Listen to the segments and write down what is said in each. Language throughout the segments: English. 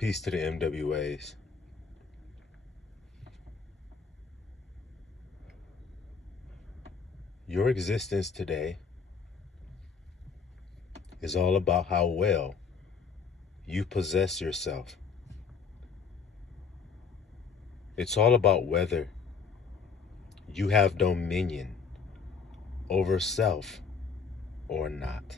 Peace to the MWAs. Your existence today is all about how well you possess yourself. It's all about whether you have dominion over self or not.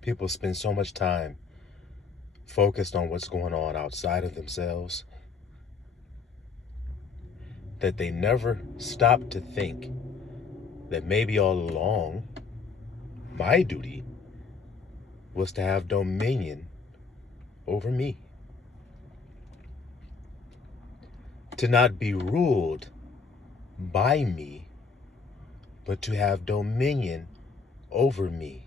People spend so much time focused on what's going on outside of themselves that they never stop to think that maybe all along my duty was to have dominion over me. To not be ruled by me, but to have dominion over me.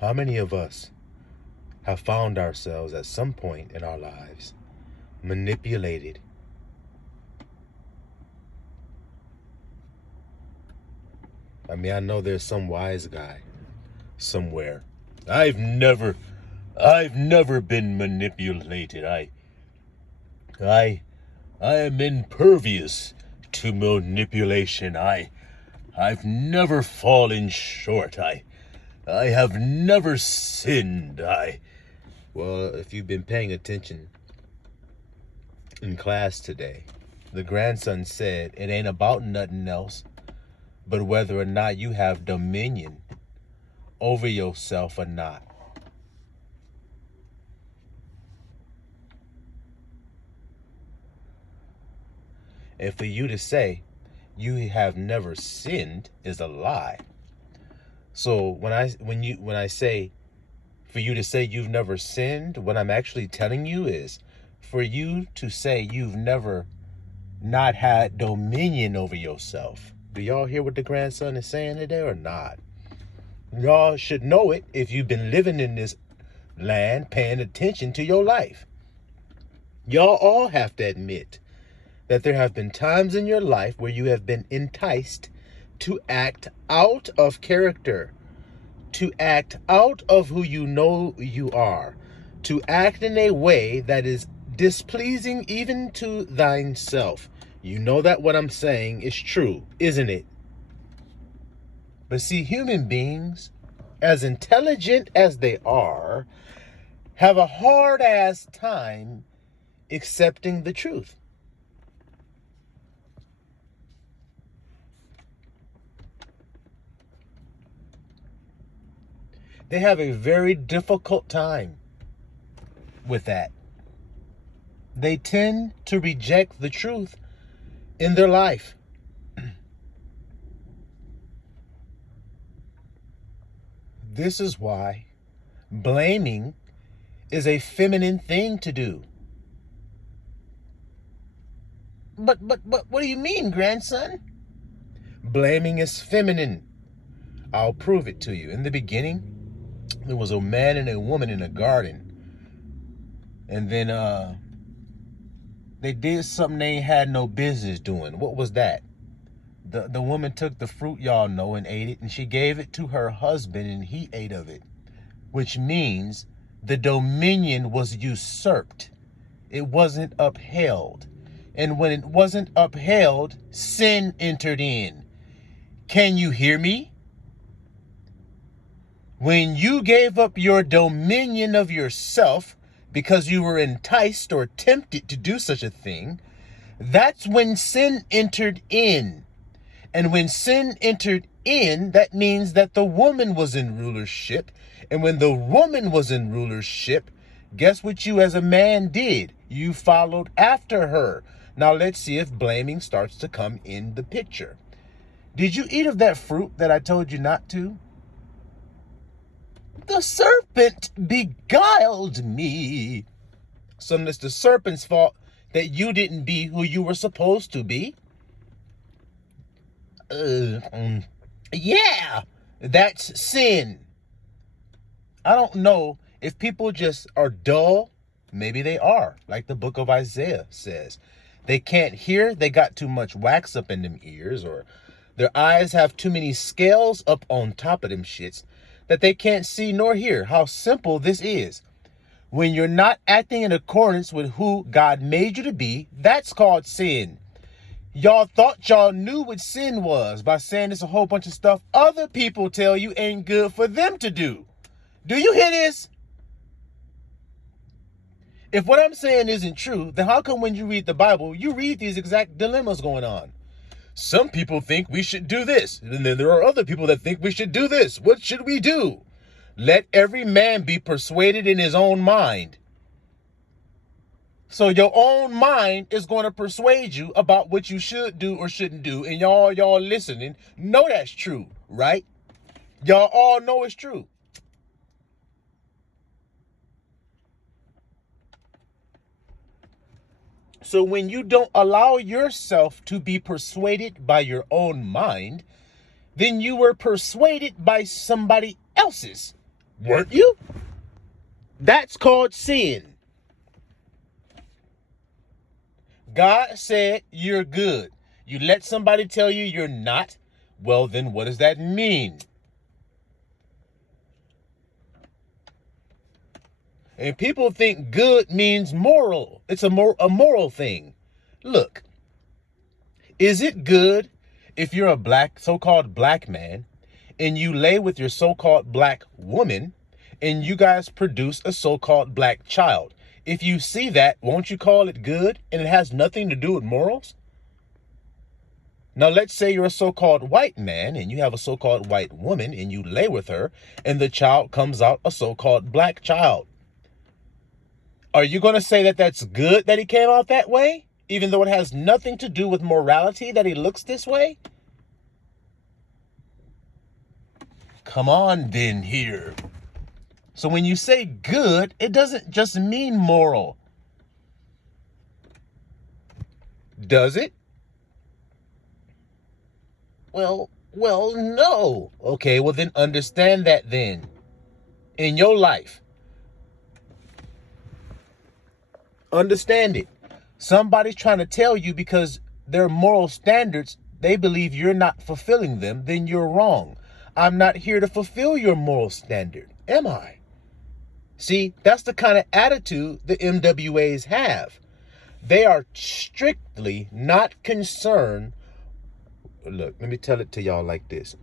How many of us have found ourselves at some point in our lives manipulated? I mean, I know there's some wise guy somewhere. I've never been manipulated. I am impervious to manipulation. I've never fallen short. I have never sinned. Well, if you've been paying attention in class today, the grandson said it ain't about nothing else but whether or not you have dominion over yourself or not. And for you to say you have never sinned is a lie. So when I say for you to say you've never sinned, what I'm actually telling you is for you to say you've never not had dominion over yourself. Do y'all hear what the grandson is saying today or not? Y'all should know it if you've been living in this land paying attention to your life. Y'all all have to admit that there have been times in your life where you have been enticed to act out of character, to act out of who you know you are, to act in a way that is displeasing even to thine self. You know that what I'm saying is true, isn't it? But see, human beings, as intelligent as they are, have a hard-ass time accepting the truth. They have a very difficult time with that. They tend to reject the truth in their life. This is why blaming is a feminine thing to do. But what do you mean, grandson? Blaming is feminine. I'll prove it to you. In the beginning, there was a man and a woman in a garden. And then they did something they had no business doing. What was that? The woman took the fruit, y'all know, and ate it, and she gave it to her husband, and he ate of it, which means the dominion was usurped. It wasn't upheld. And when it wasn't upheld, sin entered in. Can you hear me? When you gave up your dominion of yourself because you were enticed or tempted to do such a thing, that's when sin entered in. And when sin entered in, that means that the woman was in rulership. And when the woman was in rulership, guess what you as a man did? You followed after her. Now let's see if blaming starts to come in the picture. Did you eat of that fruit that I told you not to? The serpent beguiled me. So it's the serpent's fault that you didn't be who you were supposed to be. Yeah, that's sin. I don't know if people just are dull Maybe they are, like the book of Isaiah says. They can't hear, they got too much wax up in them ears, or their eyes have too many scales up on top of them shits that they can't see nor hear. How simple this is. When you're not acting in accordance with who God made you to be, that's called sin. Y'all thought y'all knew what sin was by saying there's a whole bunch of stuff other people tell you ain't good for them to do. Do you hear this? If what I'm saying isn't true, then how come when you read the Bible, you read these exact dilemmas going on? Some people think we should do this, and then there are other people that think we should do this. What should we do? Let every man be persuaded in his own mind. So your own mind is going to persuade you about what you should do or shouldn't do. And y'all listening know that's true, right? Y'all all know it's true. So when you don't allow yourself to be persuaded by your own mind, then you were persuaded by somebody else's, weren't you? That's called sin. God said you're good. You let somebody tell you you're not. Well, then what does that mean? And people think good means moral. It's a moral thing. Look, is it good if you're a so-called black man and you lay with your so-called black woman and you guys produce a so-called black child? If you see that, won't you call it good and it has nothing to do with morals? Now, let's say you're a so-called white man and you have a so-called white woman and you lay with her and the child comes out a so-called black child. Are you going to say that that's good that he came out that way, even though it has nothing to do with morality that he looks this way? Come on then here. So when you say good, it doesn't just mean moral. Does it? Well, no. Okay, well then understand that then. In your life. Understand it. Somebody's trying to tell you because their moral standards, they believe you're not fulfilling them, then you're wrong. I'm not here to fulfill your moral standard, am I? See, that's the kind of attitude the MWAs have. They are strictly not concerned. Look, let me tell it to y'all like this.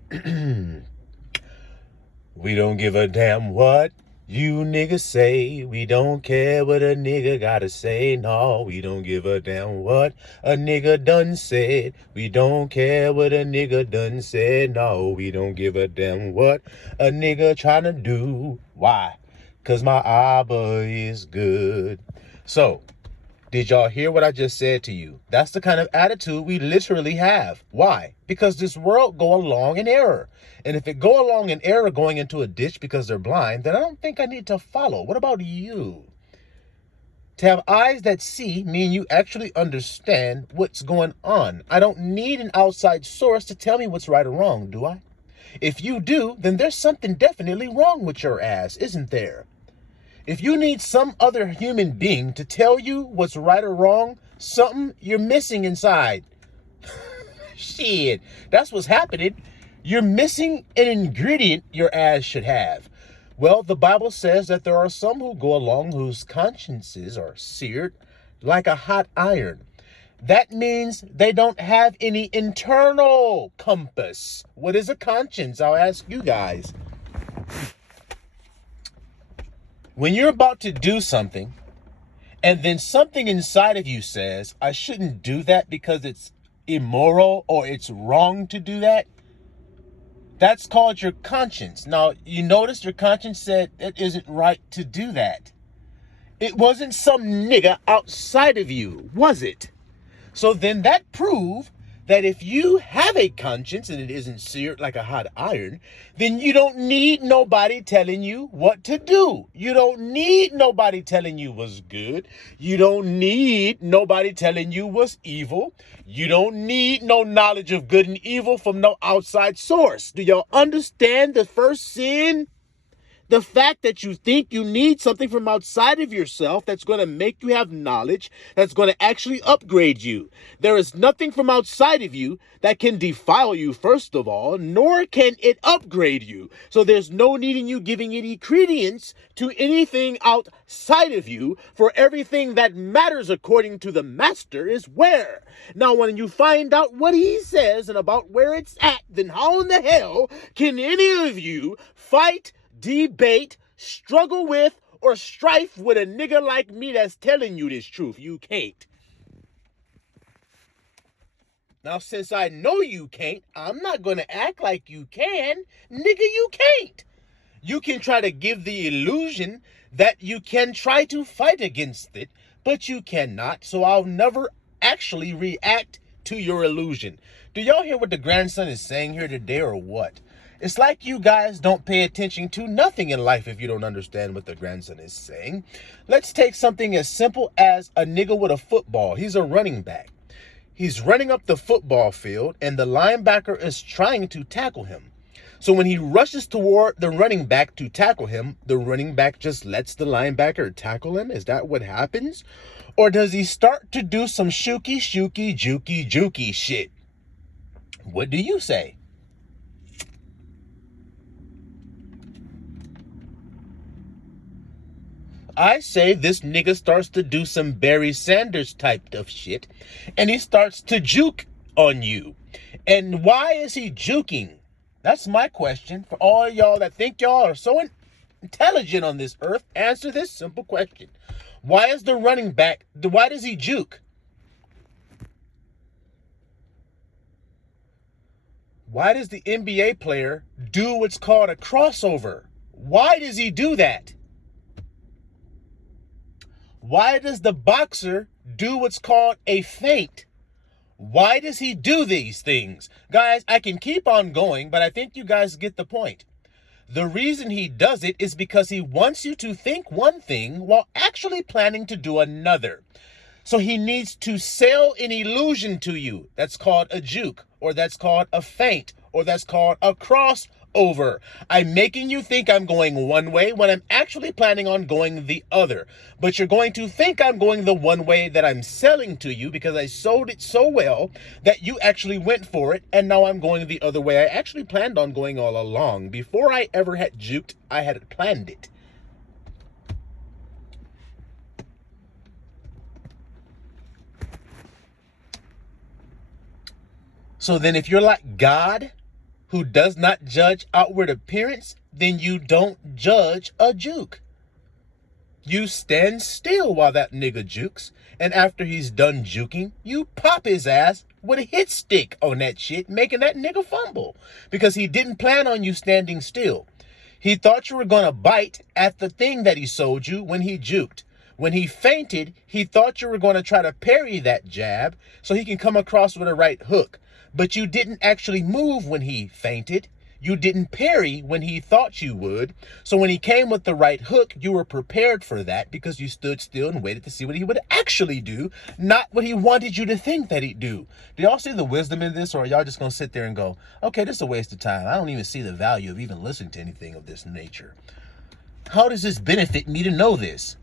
We don't give a damn what you niggas say. We don't care what a nigga gotta say. No, we don't give a damn what a nigga done said. We don't care what a nigga done said. No, we don't give a damn what a nigga tryna do. Why? Cause my Abba is good. So, did y'all hear what I just said to you? That's the kind of attitude we literally have. Why? Because this world go along in error. And if it go along in error going into a ditch because they're blind, then I don't think I need to follow. What about you? To have eyes that see mean you actually understand what's going on. I don't need an outside source to tell me what's right or wrong, do I? If you do, then there's something definitely wrong with your ass, isn't there? If you need some other human being to tell you what's right or wrong, something you're missing inside. Shit, that's what's happening. You're missing an ingredient your ass should have. Well, the Bible says that there are some who go along whose consciences are seared like a hot iron. That means they don't have any internal compass. What is a conscience? I'll ask you guys. When you're about to do something, and then something inside of you says, I shouldn't do that because it's immoral or it's wrong to do that, that's called your conscience. Now, you notice your conscience said it isn't right to do that. It wasn't some nigga outside of you, was it? So then that proved that if you have a conscience and it isn't seared like a hot iron, then you don't need nobody telling you what to do. You don't need nobody telling you what's good. You don't need nobody telling you what's evil. You don't need no knowledge of good and evil from no outside source. Do y'all understand the first sin? The fact that you think you need something from outside of yourself that's going to make you have knowledge, that's going to actually upgrade you. There is nothing from outside of you that can defile you, first of all, nor can it upgrade you. So there's no need in you giving any credence to anything outside of you, for everything that matters according to the master is where. Now, when you find out what he says and about where it's at, then how in the hell can any of you fight, debate, struggle with, or strife with a nigga like me that's telling you this truth? You can't. Now, since I know you can't, I'm not going to act like you can. Nigga, you can't. You can try to give the illusion that you can try to fight against it, but you cannot, so I'll never actually react to your illusion. Do y'all hear what the grandson is saying here today, or what? It's like you guys don't pay attention to nothing in life if you don't understand what the grandson is saying. Let's take something as simple as a nigga with a football. He's a running back. He's running up the football field, and the linebacker is trying to tackle him. So when he rushes toward the running back to tackle him, the running back just lets the linebacker tackle him? Is that what happens? Or does he start to do some shooky, jukey shit? What do you say? I say this nigga starts to do some Barry Sanders type of shit, and he starts to juke on you. And why is he juking? That's my question. For all y'all that think y'all are so intelligent on this earth, answer this simple question. Why is the running back, why does he juke? Why does the NBA player do what's called a crossover? Why does he do that? Why does the boxer do what's called a feint? Why does he do these things? Guys, I can keep on going, but I think you guys get the point. The reason he does it is because he wants you to think one thing while actually planning to do another. So he needs to sell an illusion to you. That's called a juke, or that's called a feint, or that's called a crossover. I'm making you think I'm going one way when I'm actually planning on going the other. But you're going to think I'm going the one way that I'm selling to you because I sold it so well that you actually went for it, and now I'm going the other way I actually planned on going all along. Before I ever had juked, I had planned it. So then if you're like God, who does not judge outward appearance, then you don't judge a juke. You stand still while that nigga jukes, and after he's done juking, you pop his ass with a hit stick on that shit, making that nigga fumble, because he didn't plan on you standing still. He thought you were gonna bite at the thing that he sold you when he juked. When he feinted, he thought you were gonna try to parry that jab so he can come across with a right hook. But you didn't actually move when he feinted. You didn't parry when he thought you would. So when he came with the right hook, you were prepared for that because you stood still and waited to see what he would actually do, not what he wanted you to think that he'd do. Do y'all see the wisdom in this, or are y'all just going to sit there and go, okay, this is a waste of time. I don't even see the value of even listening to anything of this nature. How does this benefit me to know this?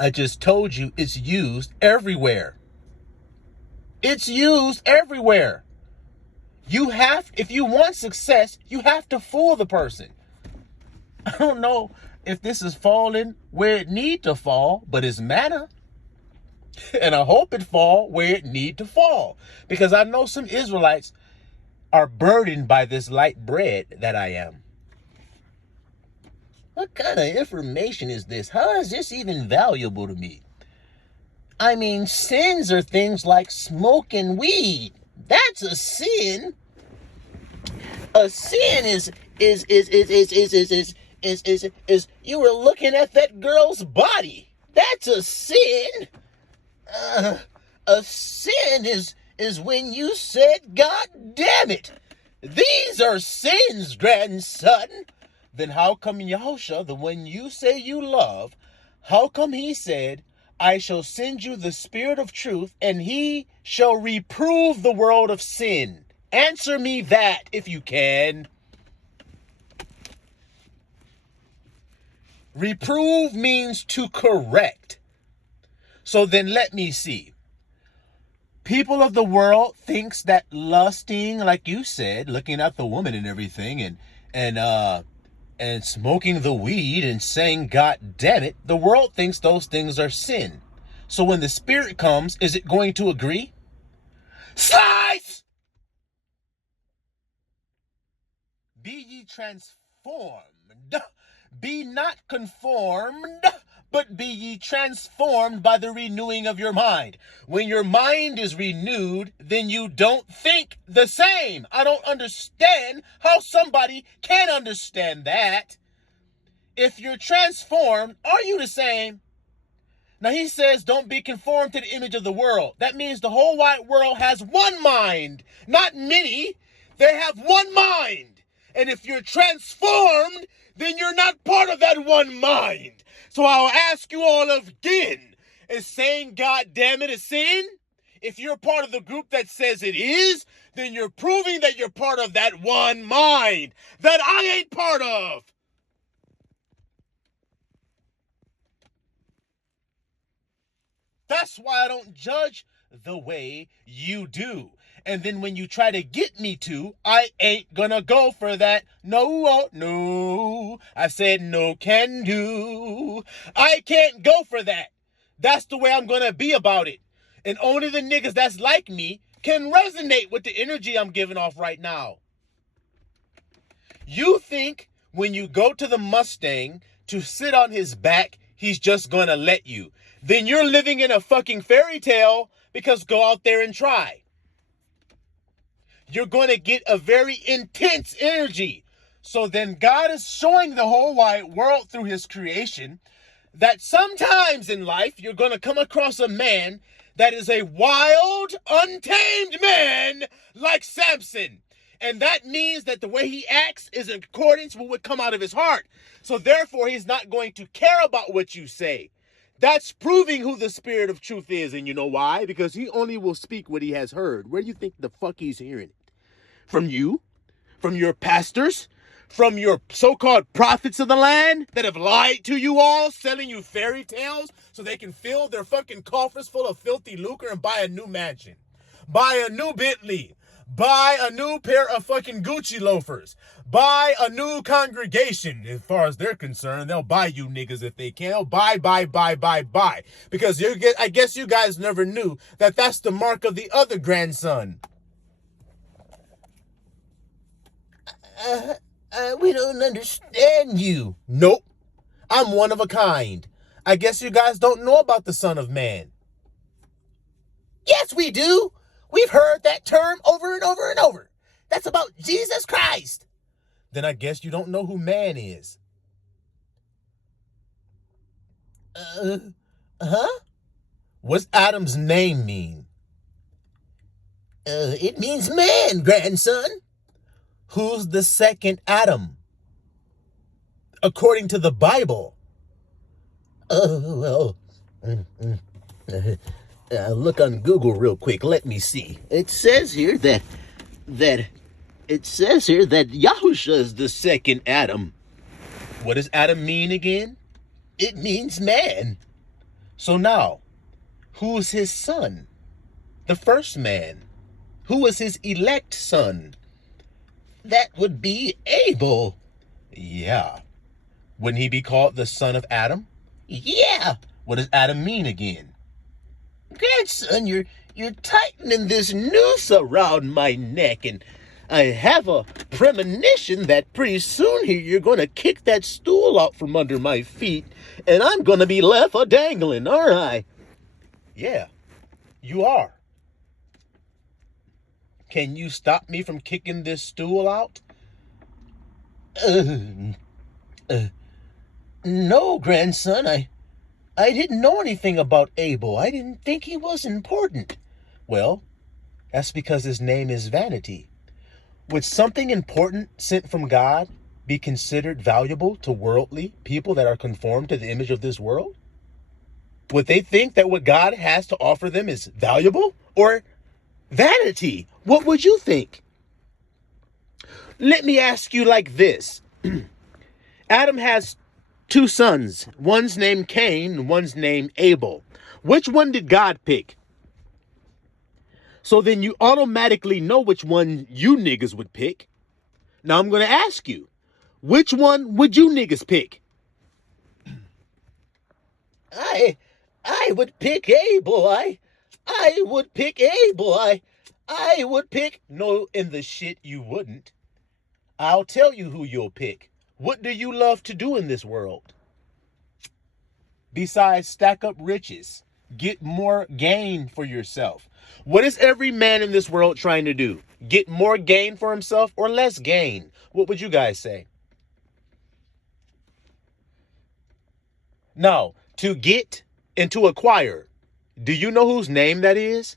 I just told you it's used everywhere. It's used everywhere. If you want success, you have to fool the person. I don't know if this is falling where it need to fall, but it's manna. And I hope it fall where it need to fall. Because I know some Israelites are burdened by this light bread that I am. What kind of information is this? How is this even valuable to me? I mean, sins are things like smoking weed. That's a sin. A sin is you were looking at that girl's body. That's a sin. A sin is when you said, God damn it. These are sins, grandson. Then how come Yahushua, the one you say you love, how come he said, I shall send you the Spirit of truth, and he shall reprove the world of sin? Answer me that if you can. Reprove means to correct. So then let me see. People of the world thinks that lusting, like you said, looking at the woman and everything, and smoking the weed and saying, God damn it, the world thinks those things are sin. So when the Spirit comes, is it going to agree? Slice! Be ye transformed. Be not conformed, but be ye transformed by the renewing of your mind. When your mind is renewed, then you don't think the same. I don't understand how somebody can understand that. If you're transformed, are you the same? Now he says, don't be conformed to the image of the world. That means the whole wide world has one mind, not many. They have one mind. And if you're transformed, then you're not part of that one mind. So I'll ask you all again, is saying God damn it a sin? If you're part of the group that says it is, then you're proving that you're part of that one mind that I ain't part of. That's why I don't judge the way you do. And then when you try to get me to, I ain't gonna go for that. No. I said no can do. I can't go for that. That's the way I'm gonna be about it. And only the niggas that's like me can resonate with the energy I'm giving off right now. You think when you go to the Mustang to sit on his back, he's just gonna let you. Then you're living in a fucking fairy tale, because go out there and try. You're going to get a very intense energy. So then God is showing the whole wide world through his creation that sometimes in life you're going to come across a man that is a wild, untamed man like Samson. And that means that the way he acts is in accordance with what would come out of his heart. So therefore, he's not going to care about what you say. That's proving who the Spirit of truth is. And you know why? Because he only will speak what he has heard. Where do you think the fuck he's hearing it? From you? From your pastors? From your so-called prophets of the land that have lied to you all, selling you fairy tales so they can fill their fucking coffers full of filthy lucre and buy a new mansion, buy a new Bentley, buy a new pair of fucking Gucci loafers, buy a new congregation. As far as they're concerned, they'll buy you niggas if they can. They'll buy. Because I guess you guys never knew that that's the mark of the other grandson. We don't understand you. Nope. I'm one of a kind. I guess you guys don't know about the Son of Man. Yes, we do. We've heard that term over and over and over. That's about Jesus Christ. Then I guess you don't know who man is. What's Adam's name mean? It means man, grandson. Who's the second Adam? According to the Bible. Look on Google real quick. Let me see. It says here that Yahusha is the second Adam. What does Adam mean again? It means man. So now, who's his son? The first man. Who was his elect son? That would be Abel. Yeah. Wouldn't he be called the son of Adam? Yeah. What does Adam mean again? Grandson, you're tightening this noose around my neck, and I have a premonition that pretty soon here you're going to kick that stool out from under my feet, and I'm going to be left a-dangling, aren't I? Yeah, you are. Can you stop me from kicking this stool out? No, grandson, I didn't know anything about Abel. I didn't think he was important. Well, that's because his name is vanity. Would something important sent from God be considered valuable to worldly people that are conformed to the image of this world? Would they think that what God has to offer them is valuable or vanity? What would you think? Let me ask you like this. Adam has two sons. One's named Cain and one's named Abel. Which one did God pick? So then you automatically know which one you niggas would pick. Now I'm going to ask you, which one would you niggas pick? I would pick Abel. I would pick Abel. I would pick. No, in the shit you wouldn't. I'll tell you who you'll pick. What do you love to do in this world? Besides stack up riches, get more gain for yourself. What is every man in this world trying to do? Get more gain for himself or less gain? What would you guys say? Now, to get and to acquire, do you know whose name that is?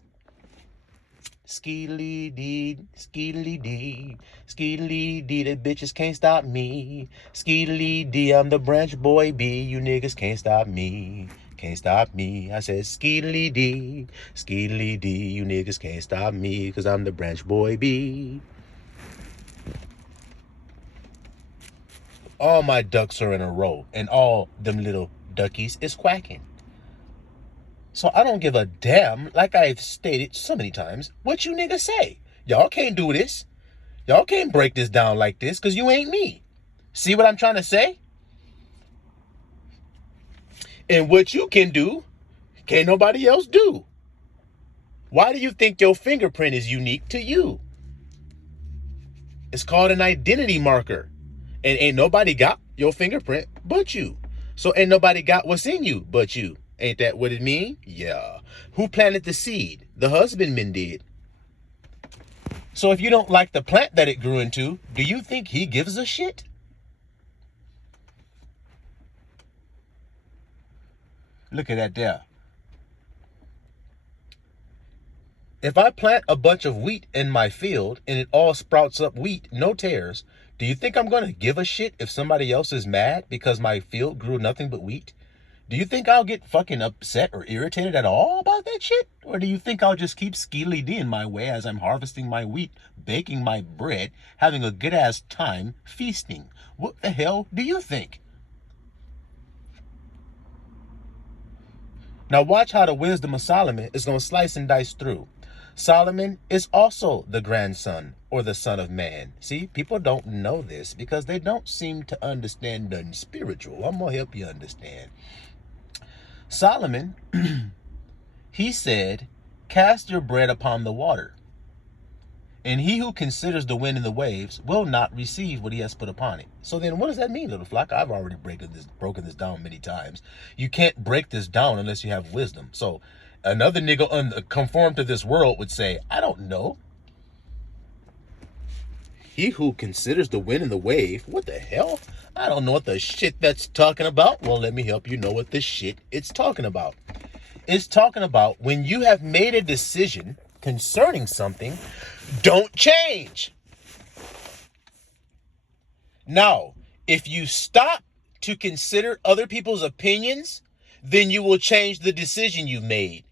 Skeedly dee, skeedly dee, skeedly dee, the bitches can't stop me. Skeedly dee, I'm the branch boy B, you niggas can't stop me. Can't stop me. I said skeedly dee, you niggas can't stop me, cause I'm the branch boy B. All my ducks are in a row, and all them little duckies is quacking. So I don't give a damn, like I've stated so many times, what you niggas say. Y'all can't do this. Y'all can't break this down like this, because you ain't me. See what I'm trying to say? And what you can do, can't nobody else do. Why do you think your fingerprint is unique to you? It's called an identity marker. And ain't nobody got your fingerprint but you. So ain't nobody got what's in you but you. Ain't that what it mean? Yeah. Who planted the seed? The husbandman did. So if you don't like the plant that it grew into, do you think he gives a shit? Look at that there. If I plant a bunch of wheat in my field and it all sprouts up wheat, no tares, do you think I'm going to give a shit if somebody else is mad because my field grew nothing but wheat? Do you think I'll get fucking upset or irritated at all about that shit? Or do you think I'll just keep skeedily D in my way as I'm harvesting my wheat, baking my bread, having a good ass time feasting? What the hell do you think? Now watch how the wisdom of Solomon is going to slice and dice through. Solomon is also the grandson or the son of man. See, people don't know this because they don't seem to understand the spiritual. I'm going to help you understand. Solomon, he said, cast your bread upon the water, and he who considers the wind and the waves will not receive what he has put upon it. So then what does that mean, little flock? I've already broken this down many times. You can't break this down unless you have wisdom. So another nigga conformed to this world would say, I don't know. He who considers the wind and the wave, what the hell? I don't know what the shit that's talking about. Well, let me help you know what the shit it's talking about. It's talking about when you have made a decision concerning something, don't change. Now, if you stop to consider other people's opinions, then you will change the decision you've made.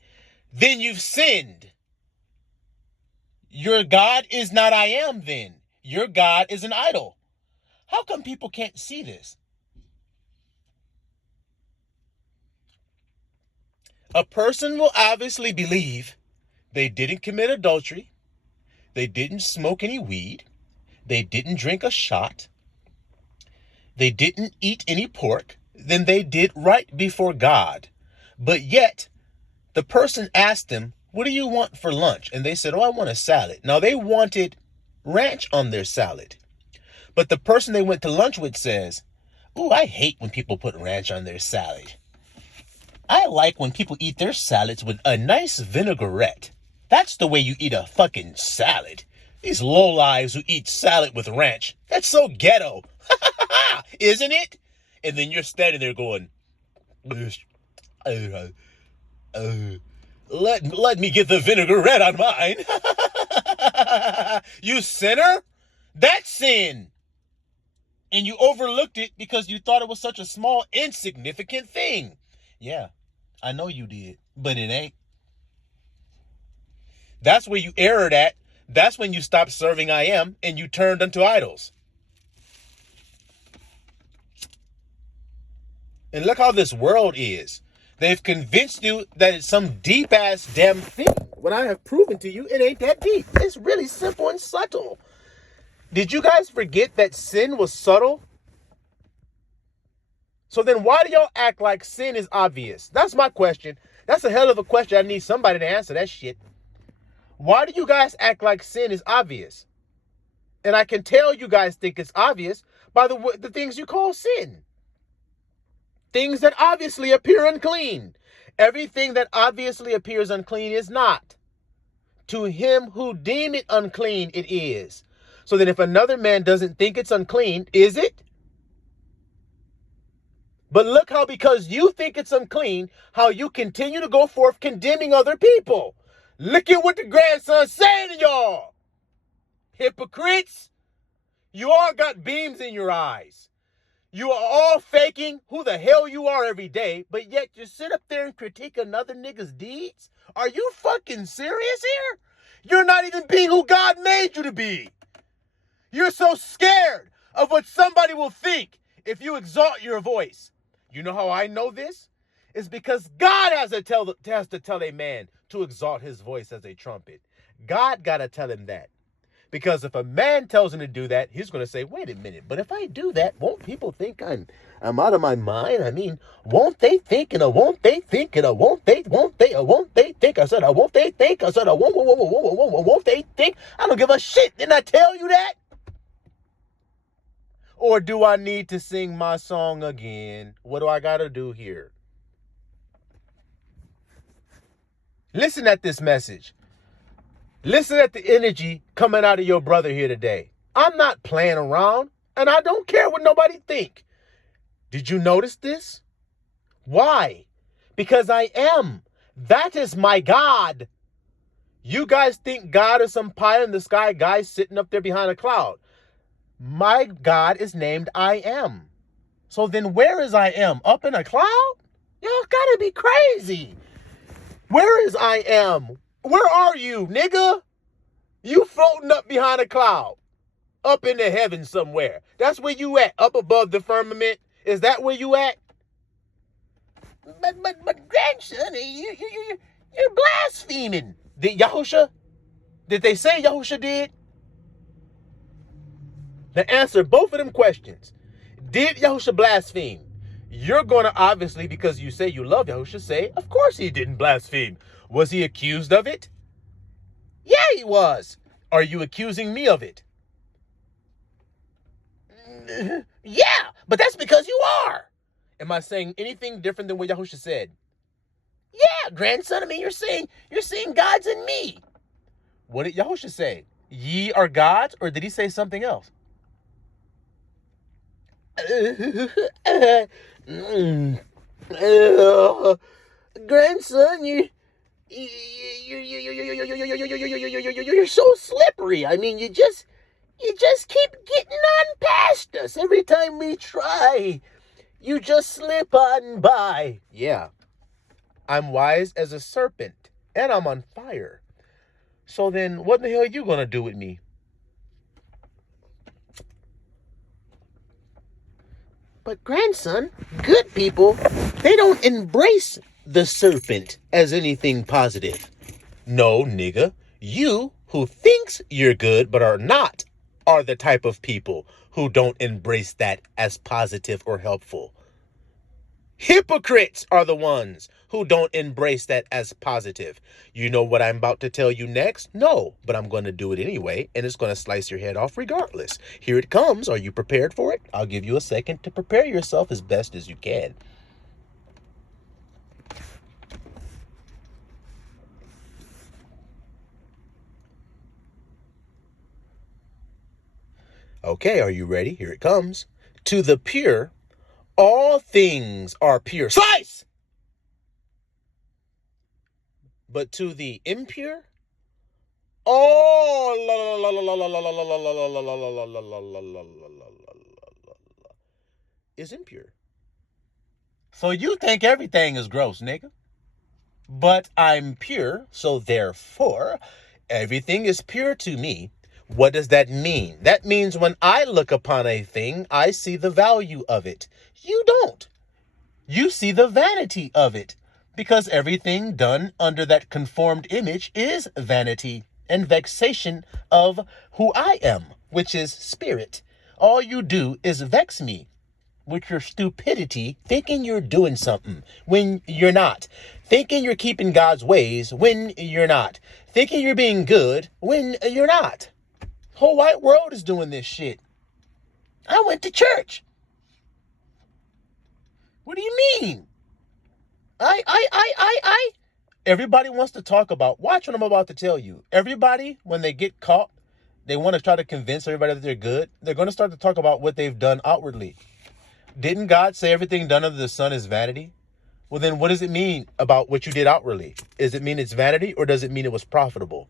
Then you've sinned. Your God is not I am then. Your God is an idol. How come people can't see this? A person will obviously believe they didn't commit adultery, they didn't smoke any weed, they didn't drink a shot, they didn't eat any pork, then they did right before God. But yet, the person asked them, what do you want for lunch? And they said, oh, I want a salad. Now, they wanted ranch on their salad. But the person they went to lunch with says, ooh, I hate when people put ranch on their salad. I like when people eat their salads with a nice vinaigrette. That's the way you eat a fucking salad. These lowlives who eat salad with ranch, that's so ghetto. Isn't it? And then you're standing there going, let me get the vinaigrette on mine. You sinner? That's sin. And you overlooked it because you thought it was such a small, insignificant thing. Yeah, I know you did, but it ain't. That's where you erred at. That's when you stopped serving I am and you turned unto idols. And look how this world is. They've convinced you that it's some deep ass damn thing. When I have proven to you it ain't that deep. It's really simple and subtle. Did you guys forget that sin was subtle? So then why do y'all act like sin is obvious? That's my question. That's a hell of a question. I need somebody to answer that shit. Why do you guys act like sin is obvious? And I can tell you guys think it's obvious by the things you call sin. Things that obviously appear unclean. Everything that obviously appears unclean is not. To him who deem it unclean, it is. So then if another man doesn't think it's unclean, is it? But look how, because you think it's unclean, how you continue to go forth condemning other people. Look at what the grandson's saying to y'all. Hypocrites. You all got beams in your eyes. You are all faking who the hell you are every day, but yet you sit up there and critique another nigga's deeds? Are you fucking serious here? You're not even being who God made you to be. You're so scared of what somebody will think if you exalt your voice. You know how I know this? It's because God has to tell a man to exalt his voice as a trumpet. God got to tell him that. Because if a man tells him to do that, he's going to say, wait a minute, but if I do that, won't people think I'm out of my mind? I mean, won't they think, and won't they think, and won't they think? I said, won't they think? I said, won't they think? I don't give a shit. Didn't I tell you that? Or do I need to sing my song again? What do I got to do here? Listen at this message. Listen at the energy coming out of your brother here today. I'm not playing around, and I don't care what nobody think. Did you notice this? Why? Because I am. That is my God. You guys think God is some pie in the sky guy sitting up there behind a cloud. My God is named I Am. So then where is I Am? Up in a cloud? Y'all gotta be crazy. Where is I Am? Where are you, nigga? You floating up behind a cloud. Up in the heavens somewhere. That's where you at. Up above the firmament. Is that where you at? But grandson, you're blaspheming. Did Yahusha? Did they say Yahusha did? Now answer both of them questions. Did Yahusha blaspheme? You're going to obviously, because you say you love Yahusha, say, of course he didn't blaspheme. Was he accused of it? Yeah, he was. Are you accusing me of it? Yeah, but that's because you are. Am I saying anything different than what Yahusha said? Yeah, grandson. I mean, you're saying God's in me. What did Yahusha say? Ye are gods, or did he say something else? Grandson, you're so slippery. I mean, you just keep getting on past us every time we try. You just slip on by. Yeah, I'm wise as a serpent, and I'm on fire. So then, what the hell are you gonna do with me? But grandson, good people, they don't embrace the serpent as anything positive. No, nigga, you who thinks you're good but are not are the type of people who don't embrace that as positive or helpful. Hypocrites are the ones who don't embrace that as positive. You know what I'm about to tell you next? No, but I'm going to do it anyway, and it's going to slice your head off regardless. Here it comes. Are you prepared for it? I'll give you a second to prepare yourself as best as you can. Okay, are you ready? Here it comes. To the pure, all things are pure. Slice! But to the impure, all is impure. So you think everything is gross, nigga. But I'm pure, so therefore, everything is pure to me. What does that mean? That means when I look upon a thing, I see the value of it. You don't. You see the vanity of it, because everything done under that conformed image is vanity and vexation of who I am, which is spirit. All you do is vex me with your stupidity, thinking you're doing something when you're not, thinking you're keeping God's ways when you're not, thinking you're being good when you're not. Whole white world is doing this shit. I went to church. What do you mean? I. Everybody wants to talk about, watch what I'm about to tell you. Everybody, when they get caught, they want to try to convince everybody that they're good. They're going to start to talk about what they've done outwardly. Didn't God say everything done under the sun is vanity? Well, then what does it mean about what you did outwardly? Does it mean it's vanity, or does it mean it was profitable?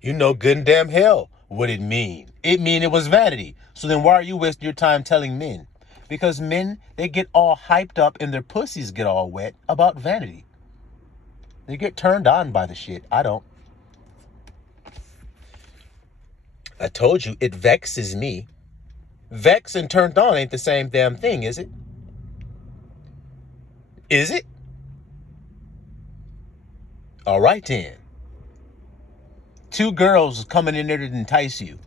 You know good and damn hell what it mean. It mean it was vanity. So then why are you wasting your time telling men? Because men, they get all hyped up and their pussies get all wet about vanity. They get turned on by the shit. I don't. I told you, it vexes me. Vex and turned on ain't the same damn thing, is it? Is it? All right then. Two girls coming in there to entice you.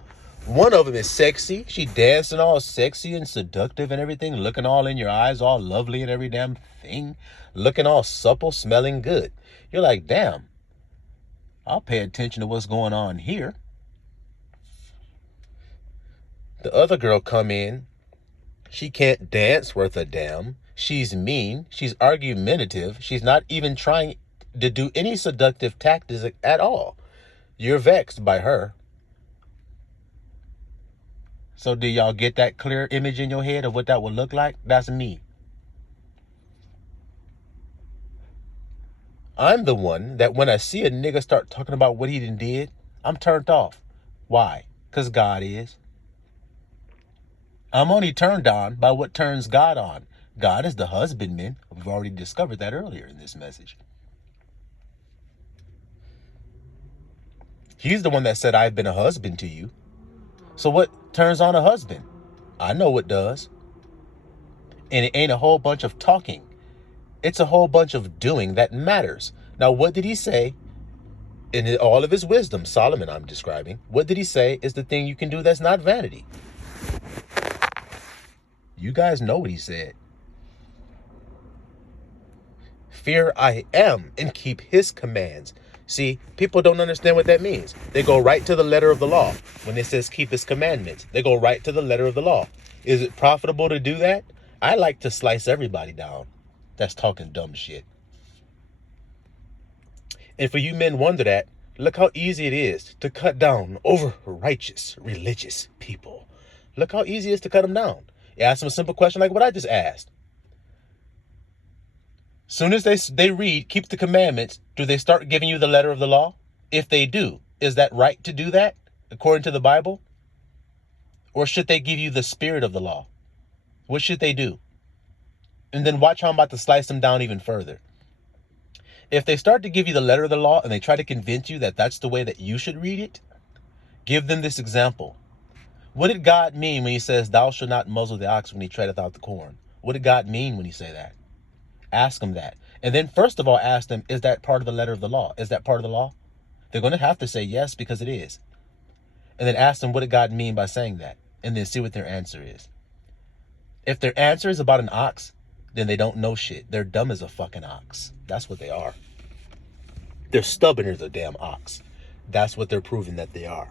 One of them is sexy. She dancing all sexy and seductive and everything, looking all in your eyes, all lovely and every damn thing, looking all supple, smelling good. You're like, damn, I'll pay attention to what's going on here. The other girl come in. She can't dance worth a damn. She's mean. She's argumentative. She's not even trying to do any seductive tactics at all. You're vexed by her. So do y'all get that clear image in your head of what that would look like? That's me. I'm the one that when I see a nigga start talking about what he done did, I'm turned off. Why? Because God is. I'm only turned on by what turns God on. God is the husbandman. We've already discovered that earlier in this message. He's the one that said, I've been a husband to you. So what turns on a husband? I know what does. And it ain't a whole bunch of talking. It's a whole bunch of doing that matters. Now, what did he say? In all of his wisdom, Solomon I'm describing, what did he say is the thing you can do that's not vanity? You guys know what he said. Fear I am and keep his commands. See, people don't understand what that means. They go right to the letter of the law. When it says keep his commandments, they go right to the letter of the law. Is it profitable to do that? I like to slice everybody down. That's talking dumb shit. And for you men wonder that, look how easy it is to cut down over righteous, religious people. Look how easy it is to cut them down. You ask them a simple question like what I just asked. Soon as they read, keep the commandments, do they start giving you the letter of the law? If they do, is that right to do that according to the Bible? Or should they give you the spirit of the law? What should they do? And then watch how I'm about to slice them down even further. If they start to give you the letter of the law and they try to convince you that that's the way that you should read it, give them this example. What did God mean when he says, thou shalt not muzzle the ox when he treadeth out the corn? What did God mean when he say that? Ask them that. And then first of all, ask them, is that part of the letter of the law? Is that part of the law? They're going to have to say yes, because it is. And then ask them, what did God mean by saying that? And then see what their answer is. If their answer is about an ox, then they don't know shit. They're dumb as a fucking ox. That's what they are. They're stubborn as a damn ox. That's what they're proving that they are.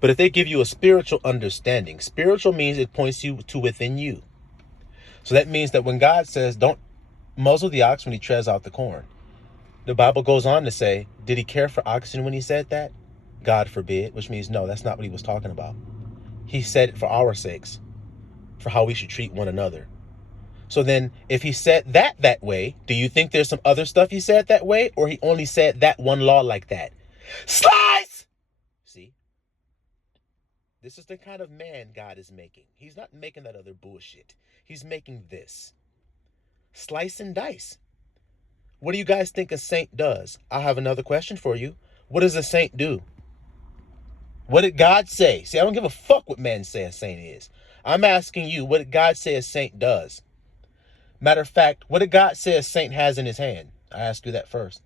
But if they give you a spiritual understanding, spiritual means it points you to within you. So that means that when God says, don't muzzle the ox when he treads out the corn, the Bible goes on to say, did he care for oxen when he said that? God forbid, which means no, that's not what he was talking about. He said it for our sakes, for how we should treat one another. So then if he said that way, do you think there's some other stuff he said that way, or he only said that one law like that? Slice! See? This is the kind of man God is making. He's not making that other bullshit. He's making this. Slice and dice. What do you guys think a saint does? I have another question for you. What does a saint do? What did God say? See, I don't give a fuck what men say a saint is. I'm asking you, what did God say a saint does? Matter of fact, what did God say a saint has in his hand? I ask you that first.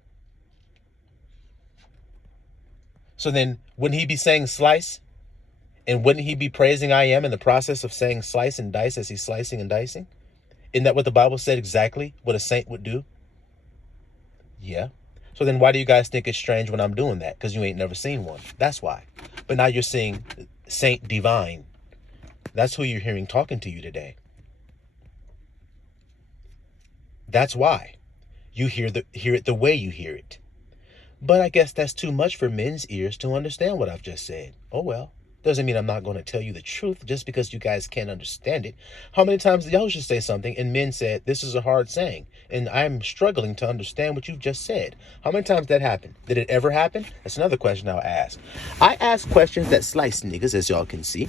So then, wouldn't he be saying slice? And wouldn't he be praising I am in the process of saying slice and dice as he's slicing and dicing? Isn't that what the Bible said exactly what a saint would do? Yeah. So then why do you guys think it's strange when I'm doing that? Because you ain't never seen one. That's why. But now you're seeing Saint Divine. That's who you're hearing talking to you today. That's why you hear it the way you hear it. But I guess that's too much for men's ears to understand what I've just said. Oh well. Doesn't mean I'm not going to tell you the truth just because you guys can't understand it. How many times did y'all just say something and men said, this is a hard saying, and I'm struggling to understand what you've just said? How many times that happened? Did it ever happen? That's another question I'll ask. I ask questions that slice niggas, as y'all can see.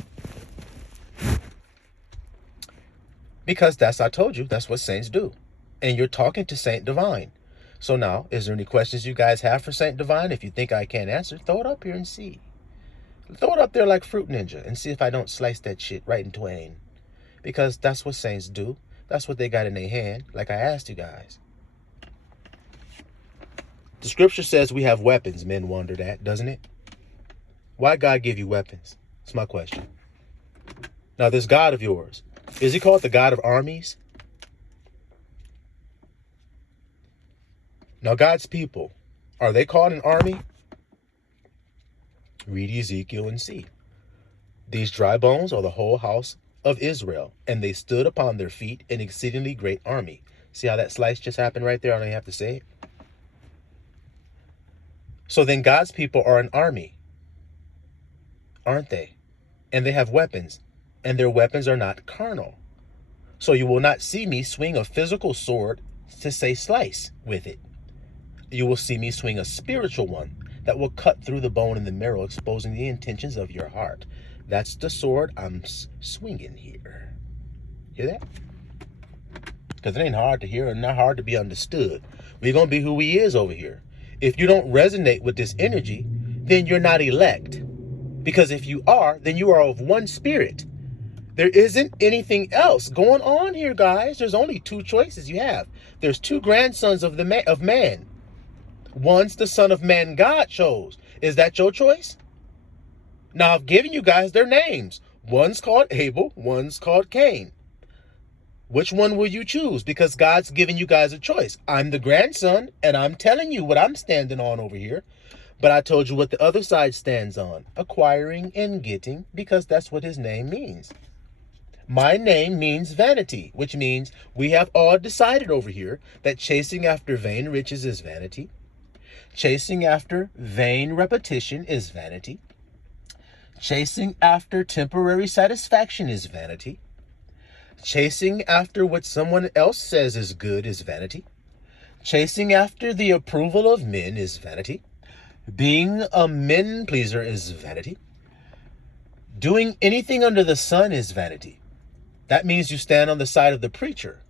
Because I told you, that's what saints do. And you're talking to Saint Divine. So now, is there any questions you guys have for Saint Divine? If you think I can't answer, throw it up here and see. Throw it up there like Fruit Ninja and see if I don't slice that shit right in twain. Because that's what saints do. That's what they got in their hand, like I asked you guys. The scripture says we have weapons, men wondered at, doesn't it? Why God give you weapons? That's my question. Now, this God of yours, is he called the God of armies? Now, God's people, are they called an army? Read Ezekiel and see. These dry bones are the whole house of Israel, and they stood upon their feet an exceedingly great army. See how that slice just happened right there? I don't even have to say it. So then God's people are an army, aren't they? And they have weapons, and their weapons are not carnal. So you will not see me swing a physical sword to say slice with it. You will see me swing a spiritual one that will cut through the bone and the marrow, exposing the intentions of your heart. That's the sword I'm swinging here. Hear that? Because it ain't hard to hear and not hard to be understood. We're going to be who he is over here. If you don't resonate with this energy, then you're not elect. Because if you are, then you are of one spirit. There isn't anything else going on here, guys. There's only two choices you have. There's two grandsons of man. One's the son of man God chose. Is that your choice? Now, I've given you guys their names. One's called Abel, one's called Cain. Which one will you choose? Because God's given you guys a choice. I'm the grandson, and I'm telling you what I'm standing on over here. But I told you what the other side stands on. Acquiring and getting, because that's what his name means. My name means vanity, which means we have all decided over here that chasing after vain riches is vanity. Chasing after vain repetition is vanity. Chasing after temporary satisfaction is vanity. Chasing after what someone else says is good is vanity. Chasing after the approval of men is vanity. Being a men pleaser is vanity. Doing anything under the sun is vanity. That means you stand on the side of the preacher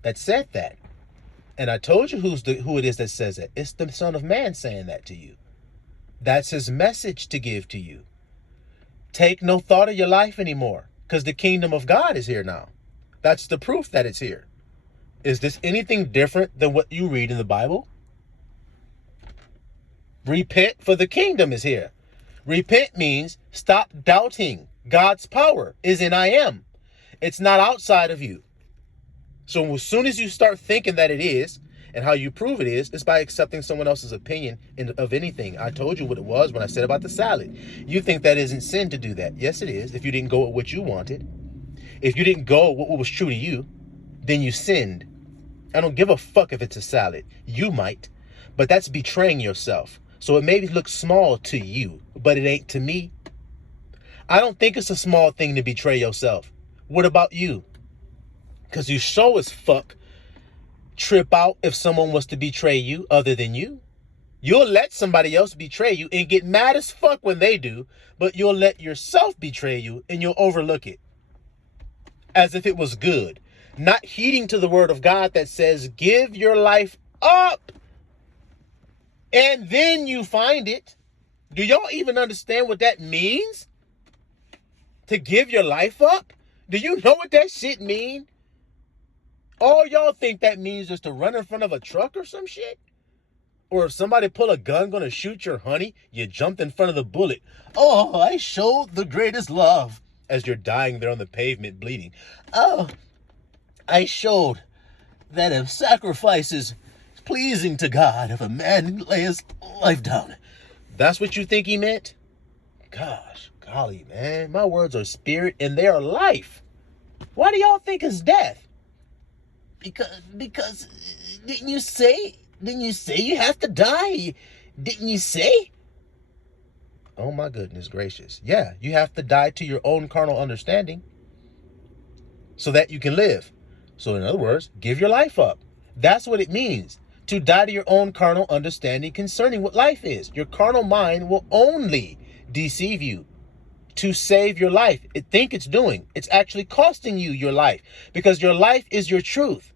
that said that. And I told you who it is that says it. It's the Son of Man saying that to you. That's his message to give to you. Take no thought of your life anymore, because the kingdom of God is here now. That's the proof that it's here. Is this anything different than what you read in the Bible? Repent, for the kingdom is here. Repent means stop doubting. God's power is in I am. It's not outside of you. So as soon as you start thinking that it is, and how you prove it is by accepting someone else's opinion of anything. I told you what it was when I said about the salad. You think that isn't sin to do that. Yes, it is. If you didn't go with what you wanted. If you didn't go with what was true to you, then you sinned. I don't give a fuck if it's a salad. You might. But that's betraying yourself. So it may look small to you, but it ain't to me. I don't think it's a small thing to betray yourself. What about you? Because you sure as fuck trip out if someone was to betray you other than you. You'll let somebody else betray you and get mad as fuck when they do, but you'll let yourself betray you and you'll overlook it as if it was good. Not heeding to the word of God that says, give your life up and then you find it. Do y'all even understand what that means? To give your life up? Do you know what that shit mean? All y'all think that means just to run in front of a truck or some shit? Or if somebody pull a gun gonna shoot your honey, you jumped in front of the bullet. Oh, I showed the greatest love. As you're dying there on the pavement bleeding. Oh, I showed that if sacrifice is pleasing to God, if a man lay his life down. That's what you think he meant? Gosh, golly, man. My words are spirit and they are life. Why do y'all think it's death? Because didn't you say you have to die? Didn't you say? Oh my goodness gracious. Yeah, you have to die to your own carnal understanding so that you can live. So in other words, give your life up. That's what it means. To die to your own carnal understanding concerning what life is. Your carnal mind will only deceive you to save your life. Think it's doing. It's actually costing you your life because your life is your truth.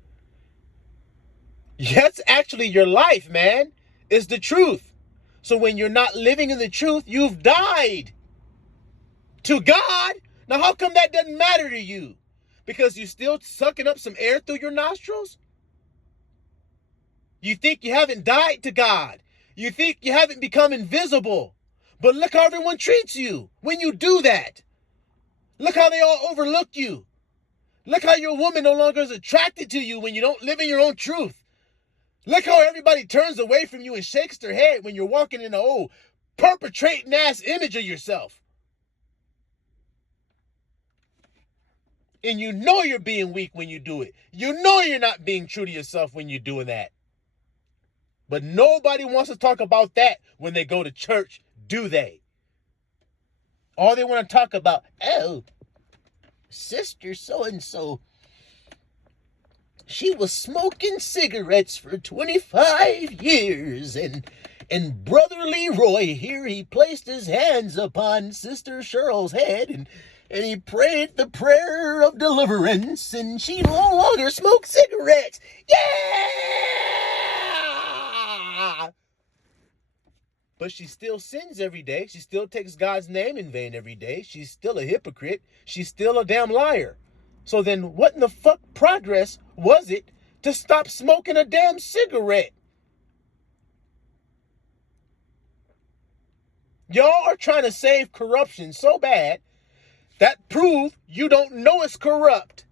That's actually your life, man. It's the truth. So when you're not living in the truth, you've died to God. Now, how come that doesn't matter to you? Because you're still sucking up some air through your nostrils? You think you haven't died to God. You think you haven't become invisible. But look how everyone treats you when you do that. Look how they all overlook you. Look how your woman no longer is attracted to you when you don't live in your own truth. Look how everybody turns away from you and shakes their head when you're walking in an old perpetrating ass image of yourself. And you know you're being weak when you do it. You know you're not being true to yourself when you're doing that. But nobody wants to talk about that when they go to church, do they? All they want to talk about, oh, sister so-and-so, she was smoking cigarettes for 25 years, and Brother Leroy here, he placed his hands upon Sister Cheryl's head, and he prayed the prayer of deliverance, and she no longer smoked cigarettes. Yeah! But she still sins every day. She still takes God's name in vain every day. She's still a hypocrite. She's still a damn liar. So then what in the fuck progress was it to stop smoking a damn cigarette? Y'all are trying to save corruption so bad that prove you don't know it's corrupt.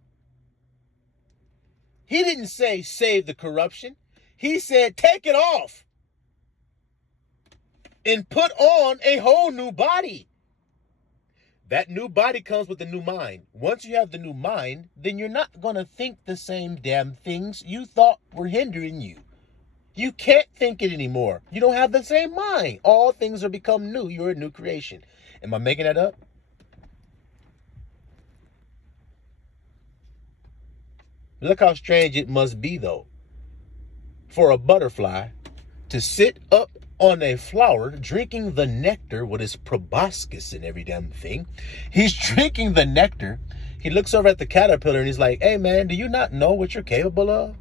He didn't say save the corruption. He said take it off and put on a whole new body. That new body comes with a new mind. Once you have the new mind, then you're not going to think the same damn things you thought were hindering you. You can't think it anymore. You don't have the same mind. All things are become new. You're a new creation. Am I making that up? Look how strange it must be, though, for a butterfly to sit up on a flower drinking the nectar with his proboscis and every damn thing. He's drinking the nectar. He looks over at the caterpillar and he's like, hey man, do you not know what you're capable of?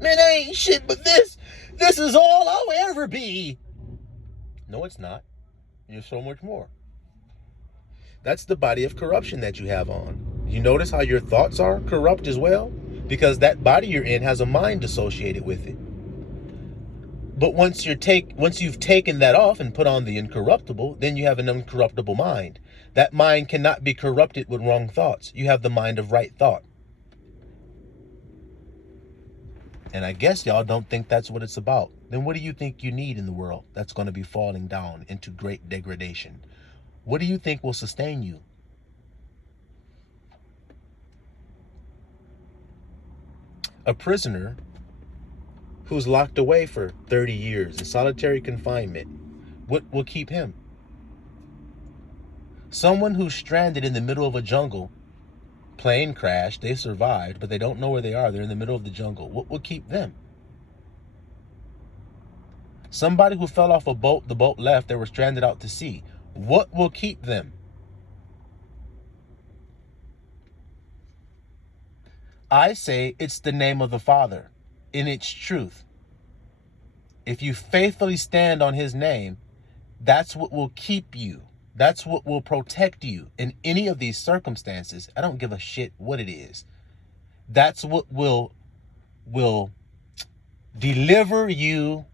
Man, I ain't shit but this. This is all I'll ever be. No, it's not. You're so much more. That's the body of corruption that you have on. You notice how your thoughts are corrupt as well? Because that body you're in has a mind associated with it. But once you've taken that off and put on the incorruptible, then you have an incorruptible mind. That mind cannot be corrupted with wrong thoughts. You have the mind of right thought. And I guess y'all don't think that's what it's about. Then what do you think you need in the world that's going to be falling down into great degradation? What do you think will sustain you? A prisoner who's locked away for 30 years in solitary confinement, what will keep him? Someone who's stranded in the middle of a jungle, plane crashed, they survived, but they don't know where they are. They're in the middle of the jungle. What will keep them? Somebody who fell off a boat, the boat left, they were stranded out to sea. What will keep them? I say it's the name of the Father in its truth. If you faithfully stand on his name, That's what will keep you. That's what will protect you in any of these circumstances. I don't give a shit what it is. That's what will deliver you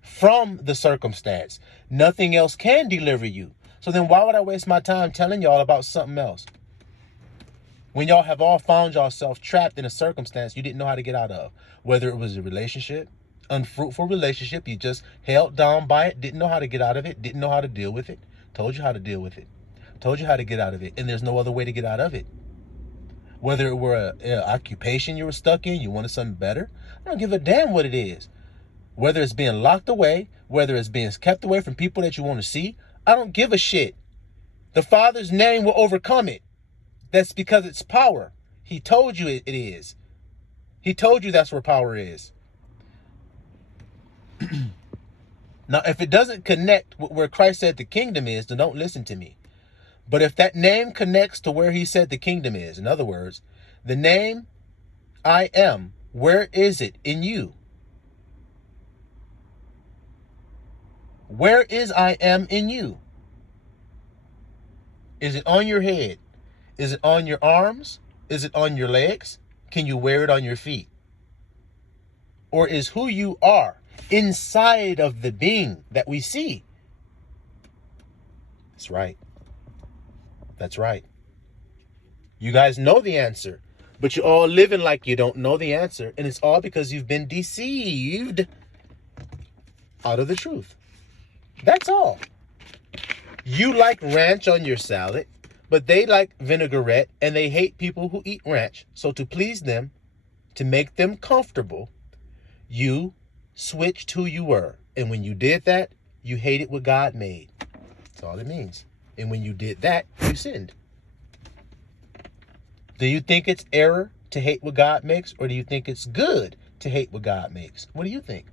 from the circumstance. Nothing else can deliver you. So then why would I waste my time telling y'all about something else? When y'all have all found yourself trapped in a circumstance you didn't know how to get out of. Whether it was a relationship, unfruitful relationship, you just held down by it, didn't know how to get out of it, didn't know how to deal with it. Told you how to deal with it. Told you how to get out of it. And there's no other way to get out of it. Whether it were an occupation you were stuck in, you wanted something better. I don't give a damn what it is. Whether it's being locked away, whether it's being kept away from people that you want to see, I don't give a shit. The Father's name will overcome it. That's because it's power. He told you it is. He told you that's where power is. Now, if it doesn't connect with where Christ said the kingdom is, then don't listen to me. But if that name connects to where he said the kingdom is, in other words, the name I am, where is it in you? Where is I am in you? Is it on your head? Is it on your arms? Is it on your legs? Can you wear it on your feet? Or is who you are inside of the being that we see? That's right. That's right. You guys know the answer, but you're all living like you don't know the answer. And it's all because you've been deceived out of the truth. That's all. You like ranch on your salad, but they like vinaigrette, and they hate people who eat ranch. So to please them, to make them comfortable, you switched who you were. And when you did that, you hated what God made. That's all it means. And when you did that, you sinned. Do you think it's error to hate what God makes, or do you think it's good to hate what God makes? What do you think?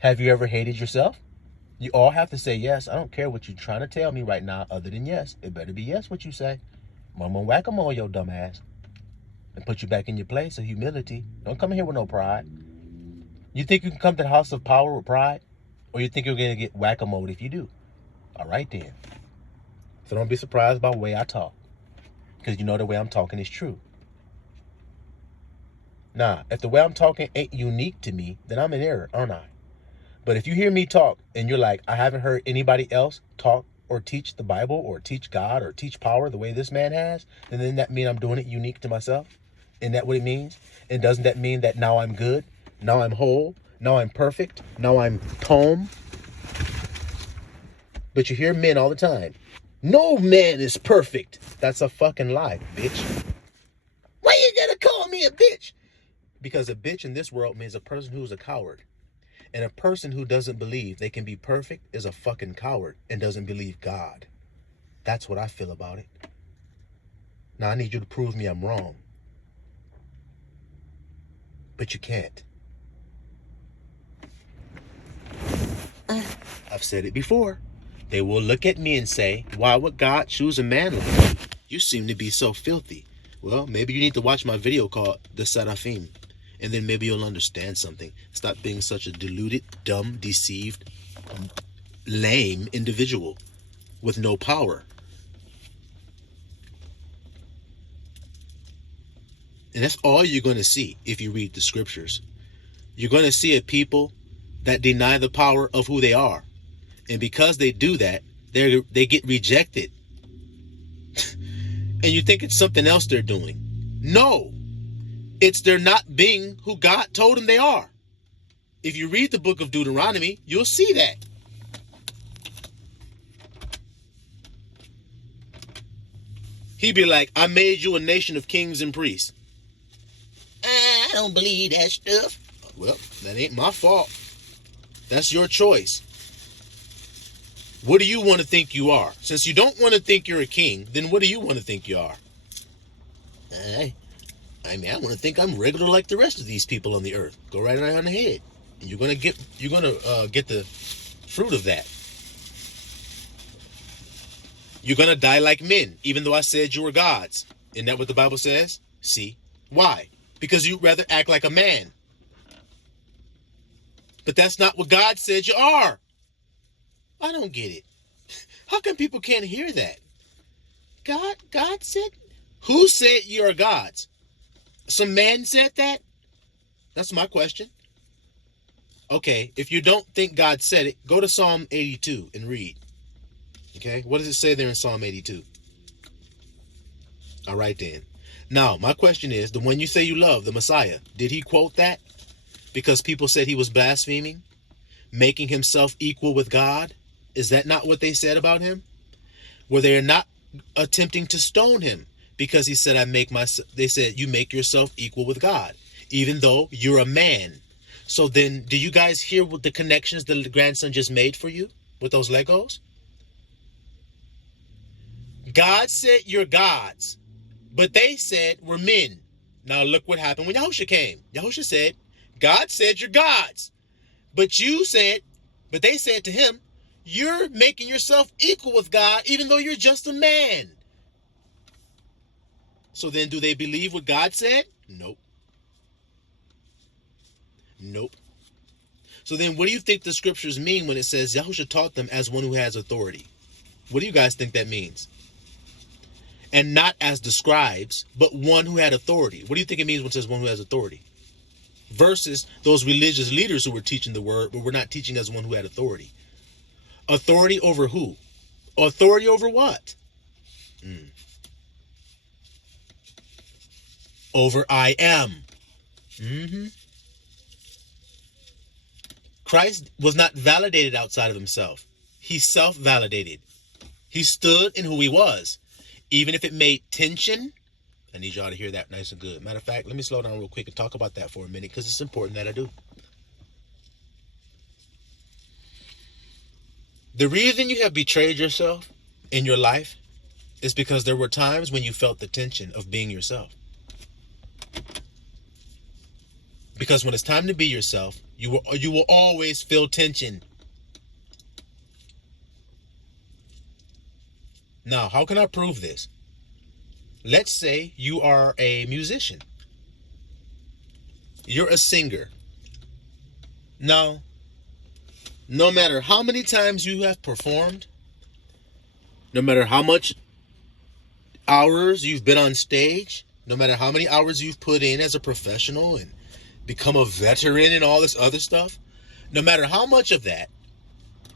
Have you ever hated yourself? You all have to say yes. I don't care what you're trying to tell me right now other than yes. It better be yes what you say. I'm gonna whack-a-mole your dumb ass and put you back in your place of humility. Don't come here with no pride. You think you can come to the house of power with pride? Or you think you're gonna get whack-a-mole if you do? All right then. So don't be surprised by the way I talk. Because you know the way I'm talking is true. Nah, if the way I'm talking ain't unique to me, then I'm in error, aren't I? But if you hear me talk and you're like, I haven't heard anybody else talk or teach the Bible or teach God or teach power the way this man has, then that mean I'm doing it unique to myself? Isn't that what it means? And doesn't that mean that now I'm good? Now I'm whole? Now I'm perfect? Now I'm calm? But you hear men all the time. No man is perfect. That's a fucking lie, bitch. Why you gotta call me a bitch? Because a bitch in this world means a person who's a coward. And a person who doesn't believe they can be perfect is a fucking coward and doesn't believe God. That's what I feel about it. Now I need you to prove me I'm wrong. But you can't. I've said it before. They will look at me and say, why would God choose a man like you? You seem to be so filthy. Well, maybe you need to watch my video called The Seraphim. And then maybe you'll understand something. Stop being such a deluded, dumb, deceived, lame individual with no power. And that's all you're going to see if you read the scriptures. You're going to see a people that deny the power of who they are. And because they do that, they get rejected. And you think it's something else they're doing. No. It's they're not being who God told them they are. If you read the book of Deuteronomy, you'll see that. He'd be like, I made you a nation of kings and priests. I don't believe that stuff. Well, that ain't my fault. That's your choice. What do you want to think you are? Since you don't want to think you're a king, then what do you want to think you are? I want to think I'm regular like the rest of these people on the earth. Go right on ahead. And you're gonna get the fruit of that. You're gonna die like men, even though I said you were gods. Isn't that what the Bible says? See? Why? Because you'd rather act like a man. But that's not what God said you are. I don't get it. How come people can't hear that? God said? Who said you are gods? Some man said that? That's my question. Okay, if you don't think God said it, go to Psalm 82 and read. Okay, what does it say there in Psalm 82? All right then. Now, my question is, the one you say you love, the Messiah, did he quote that? Because people said he was blaspheming, making himself equal with God? Is that not what they said about him? Were they not attempting to stone him because he said, they said, you make yourself equal with God, even though you're a man. So then, do you guys hear what the connections the grandson just made for you with those Legos? God said you're gods, but they said we're men. Now look what happened when Yahushua came. Yahushua said, God said you're gods, but they said to him, you're making yourself equal with God, even though you're just a man. So then, do they believe what God said? Nope. Nope. So then, what do you think the scriptures mean when it says Yahushua taught them as one who has authority? What do you guys think that means? And not as the scribes, but one who had authority. What do you think it means when it says one who has authority? Versus those religious leaders who were teaching the word, but were not teaching as one who had authority. Authority over who? Authority over what? Over I am. Christ was not validated outside of himself. He self-validated. He stood in who he was. Even if it made tension, I need y'all to hear that nice and good. Matter of fact, let me slow down real quick and talk about that for a minute because it's important that I do. The reason you have betrayed yourself in your life is because there were times when you felt the tension of being yourself. Because when it's time to be yourself, you will always feel tension. Now, how can I prove this? Let's say you are a musician. You're a singer. Now, no matter how many times you have performed, no matter how much hours you've been on stage, no matter how many hours you've put in as a professional and become a veteran and all this other stuff, no matter how much of that,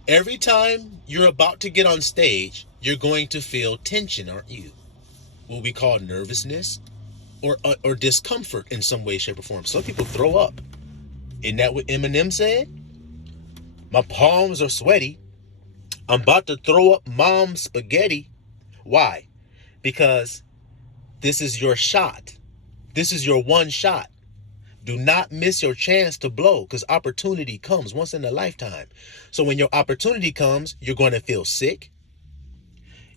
every time you're about to get on stage, you're going to feel tension, aren't you? What we call nervousness or discomfort in some way, shape, or form. Some people throw up. Isn't that what Eminem said? My palms are sweaty. I'm about to throw up mom's spaghetti. Why? Because this is your shot. This is your one shot. Do not miss your chance to blow, because opportunity comes once in a lifetime. So when your opportunity comes, you're going to feel sick.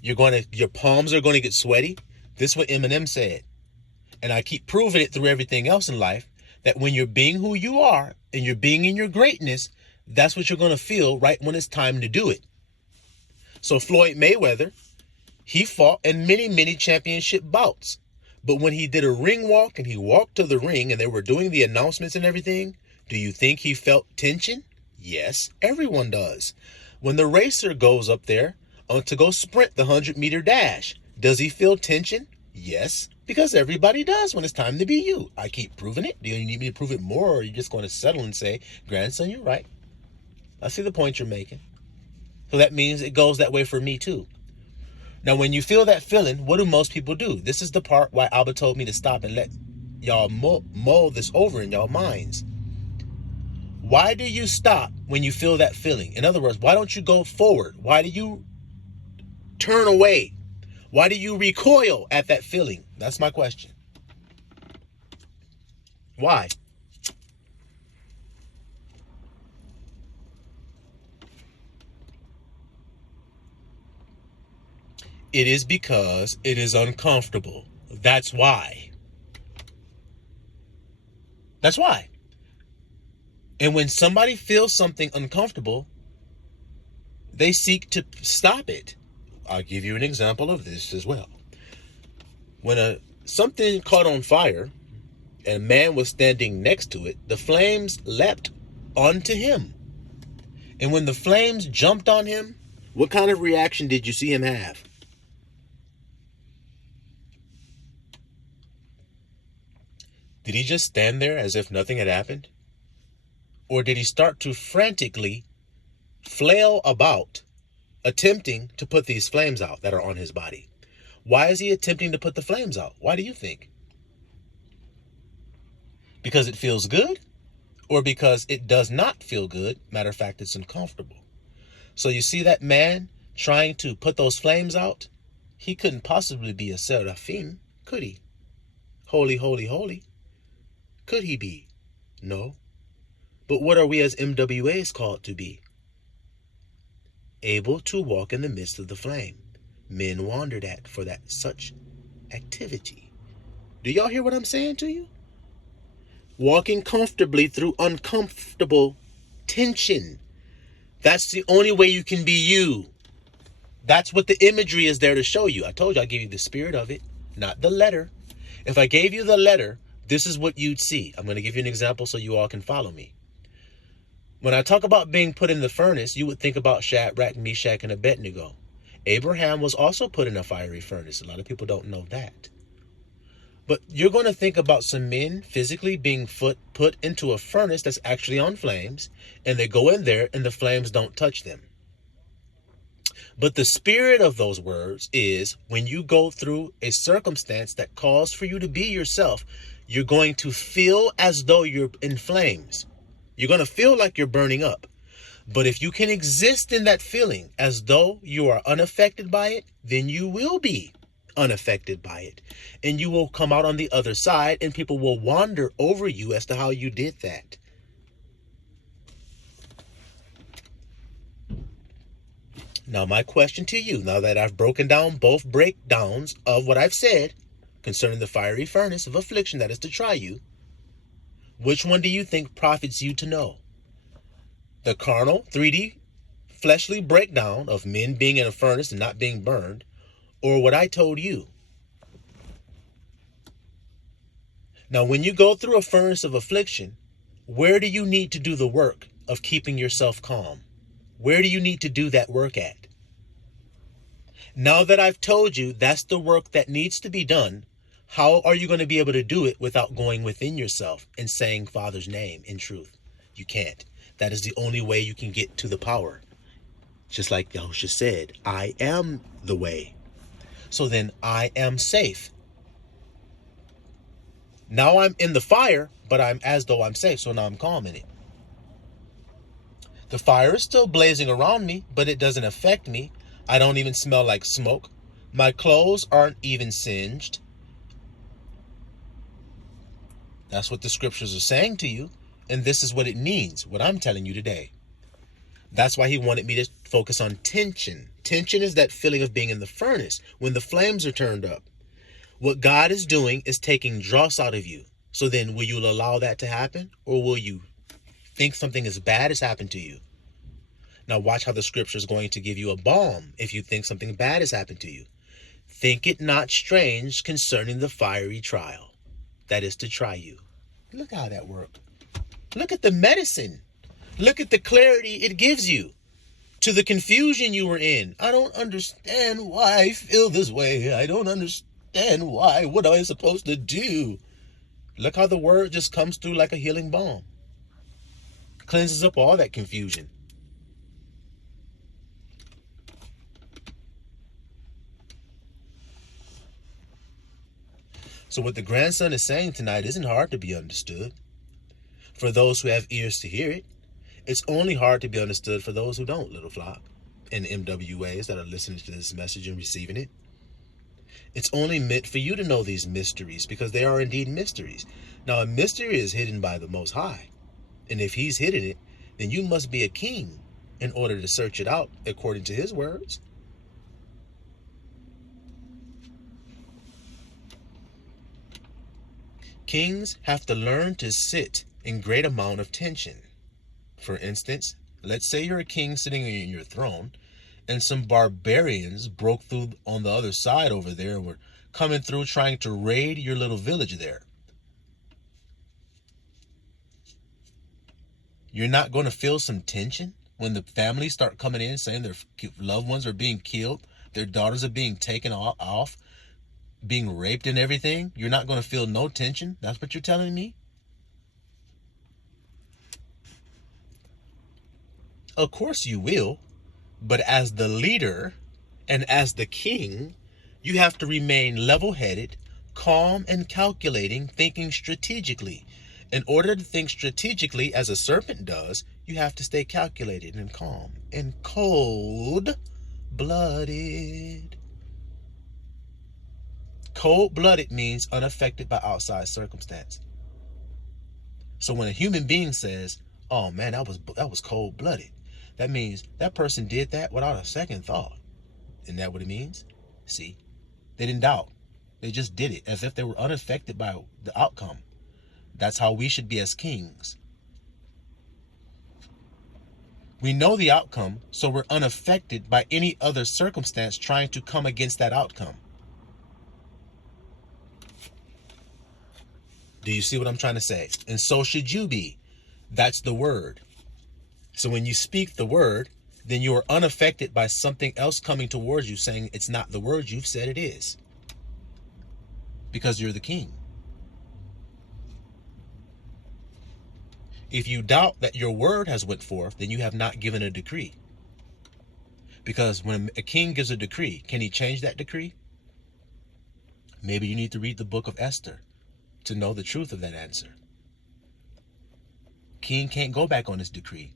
Your palms are going to get sweaty. This is what Eminem said. And I keep proving it through everything else in life, that when you're being who you are and you're being in your greatness, that's what you're going to feel right when it's time to do it. So Floyd Mayweather, he fought in many, many championship bouts. But when he did a ring walk and he walked to the ring and they were doing the announcements and everything, do you think he felt tension? Yes, everyone does. When the racer goes up there to go sprint the 100-meter dash, does he feel tension? Yes, because everybody does when it's time to be you. I keep proving it. Do you need me to prove it more, or are you just going to settle and say, grandson, you're right? I see the point you're making. So that means it goes that way for me too. Now, when you feel that feeling, what do most people do? This is the part why Abba told me to stop and let y'all mull this over in y'all minds. Why do you stop when you feel that feeling? In other words, why don't you go forward? Why do you turn away? Why do you recoil at that feeling? That's my question. Why? It is because it is uncomfortable. That's why. That's why. And when somebody feels something uncomfortable, they seek to stop it. I'll give you an example of this as well. When something caught on fire and a man was standing next to it, the flames leapt onto him. And when the flames jumped on him, what kind of reaction did you see him have? Did he just stand there as if nothing had happened? Or did he start to frantically flail about, attempting to put these flames out that are on his body? Why is he attempting to put the flames out? Why do you think? Because it feels good? Or because it does not feel good? Matter of fact, it's uncomfortable. So you see that man trying to put those flames out? He couldn't possibly be a seraphim, could he? Holy, holy, holy. Could he be? No. But what are we as MWAs called to be? Able to walk in the midst of the flame. Men wandered at for that such activity. Do y'all hear what I'm saying to you? Walking comfortably through uncomfortable tension. That's the only way you can be you. That's what the imagery is there to show you. I told you I gave you the spirit of it, not the letter. If I gave you the letter, this is what you'd see. I'm going to give you an example so you all can follow me. When I talk about being put in the furnace, you would think about Shadrach, Meshach, and Abednego. Abraham was also put in a fiery furnace. A lot of people don't know that. But you're going to think about some men physically being put into a furnace that's actually on flames, and they go in there and the flames don't touch them. But the spirit of those words is when you go through a circumstance that calls for you to be yourself, you're going to feel as though you're in flames. You're going to feel like you're burning up. But if you can exist in that feeling as though you are unaffected by it, then you will be unaffected by it. And you will come out on the other side and people will wander over you as to how you did that. Now, my question to you, now that I've broken down both breakdowns of what I've said concerning the fiery furnace of affliction that is to try you, which one do you think profits you to know? The carnal, 3D, fleshly breakdown of men being in a furnace and not being burned, or what I told you? Now, when you go through a furnace of affliction, where do you need to do the work of keeping yourself calm? Where do you need to do that work at? Now that I've told you that's the work that needs to be done, how are you going to be able to do it without going within yourself and saying Father's name in truth? You can't. That is the only way you can get to the power. Just like Yahushua said, I am the way. So then I am safe. Now I'm in the fire, but I'm as though I'm safe. So now I'm calm in it. The fire is still blazing around me, but it doesn't affect me. I don't even smell like smoke. My clothes aren't even singed. That's what the scriptures are saying to you. And this is what it means, what I'm telling you today. That's why he wanted me to focus on tension. Tension is that feeling of being in the furnace when the flames are turned up. What God is doing is taking dross out of you. So then will you allow that to happen? Or will you think something as bad has happened to you? Now watch how the scripture is going to give you a balm if you think something bad has happened to you. Think it not strange concerning the fiery trial that is to try you. Look how that worked. Look at the medicine. Look at the clarity it gives you to the confusion you were in. I don't understand why I feel this way. I don't understand why. What am I supposed to do? Look how the word just comes through like a healing balm. Cleanses up all that confusion. So what the grandson is saying tonight isn't hard to be understood. For those who have ears to hear it, it's only hard to be understood for those who don't, little flock, and MWAs that are listening to this message and receiving it. It's only meant for you to know these mysteries because they are indeed mysteries. Now, a mystery is hidden by the Most High. And if he's hidden it, then you must be a king in order to search it out according to his words. Kings have to learn to sit in great amount of tension. For instance, let's say you're a king sitting in your throne and some barbarians broke through on the other side over there and were coming through trying to raid your little village there. You're not going to feel some tension when the families start coming in saying their loved ones are being killed, their daughters are being taken off, being raped and everything. You're not going to feel no tension. That's what you're telling me? Of course you will. But as the leader and as the king, you have to remain level-headed, calm and calculating, thinking strategically. In order to think strategically as a serpent does, you have to stay calculated and calm and cold-blooded. Cold-blooded means unaffected by outside circumstance. So when a human being says, "Oh man, that was cold-blooded," that means that person did that without a second thought. Isn't that what it means? See, they didn't doubt. They just did it as if they were unaffected by the outcome. That's how we should be as kings. We know the outcome, so we're unaffected by any other circumstance trying to come against that outcome. Do you see what I'm trying to say? And so should you be. That's the word. So when you speak the word, then you are unaffected by something else coming towards you saying it's not the word you've said it is. Because you're the king. If you doubt that your word has went forth, then you have not given a decree. Because when a king gives a decree, can he change that decree? Maybe you need to read the book of Esther to know the truth of that answer. King can't go back on his decree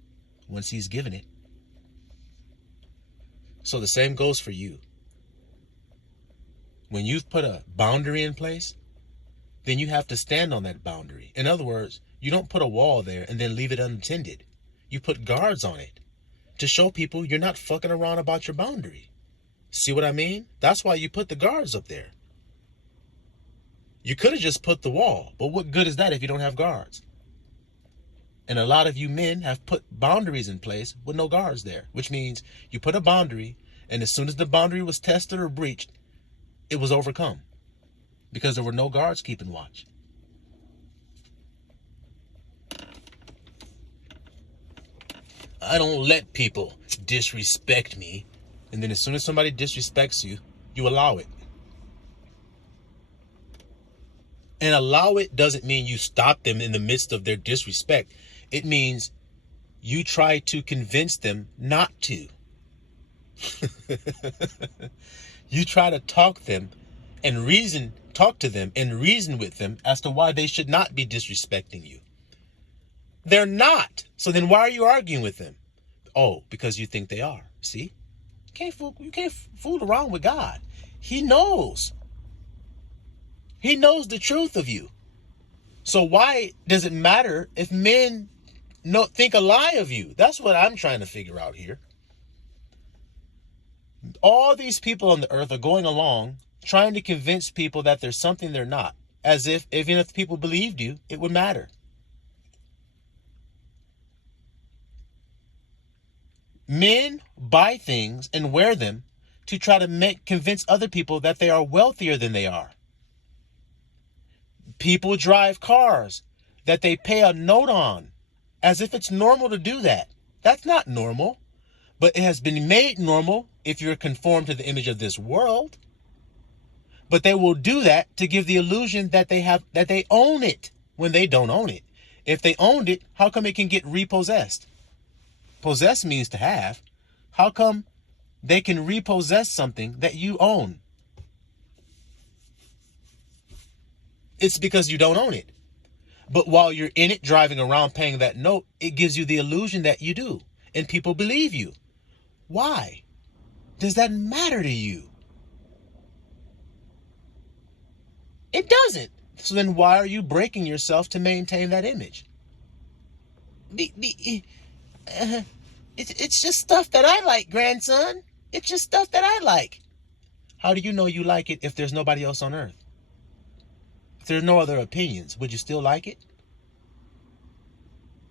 once he's given it. So the same goes for you. When you've put a boundary in place, then you have to stand on that boundary. In other words, you don't put a wall there and then leave it unattended. You put guards on it to show people you're not fucking around about your boundary. See what I mean? That's why you put the guards up there. You could have just put the wall, but what good is that if you don't have guards? And a lot of you men have put boundaries in place with no guards there, which means you put a boundary, and as soon as the boundary was tested or breached, it was overcome because there were no guards keeping watch. I don't let people disrespect me. And then as soon as somebody disrespects you, you allow it. And allow it doesn't mean you stop them in the midst of their disrespect. It means you try to convince them not to. You try to talk to them and reason with them as to why they should not be disrespecting you. They're not. So then why are you arguing with them? Oh, because you think they are. See? You can't fool around with God. He knows. He knows the truth of you. So why does it matter if men think a lie of you? That's what I'm trying to figure out here. All these people on the earth are going along trying to convince people that there's something they're not, as if even if people believed you, it would matter. Men buy things and wear them to try to convince other people that they are wealthier than they are. People drive cars that they pay a note on as if it's normal to do that. That's not normal, but it has been made normal if you're conformed to the image of this world. But they will do that to give the illusion that they own it when they don't own it. If they owned it, how come it can get repossessed? Possess means to have. How come they can repossess something that you own? It's because you don't own it. But while you're in it, driving around paying that note, it gives you the illusion that you do. And people believe you. Why does that matter to you? It doesn't. So then why are you breaking yourself to maintain that image? It's just stuff that I like, grandson. It's just stuff that I like. How do you know you like it if there's nobody else on earth? If there's no other opinions, would you still like it?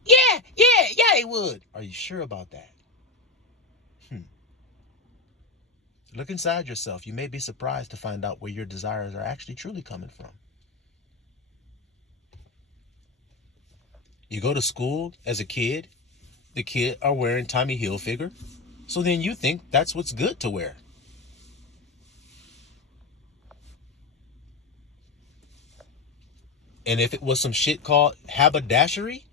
Yeah, I would. Are you sure about that? Look inside yourself. You may be surprised to find out where your desires are actually truly coming from. You go to school as a kid The kid are wearing Tommy Hilfiger. So then you think that's what's good to wear. And if it was some shit called haberdashery,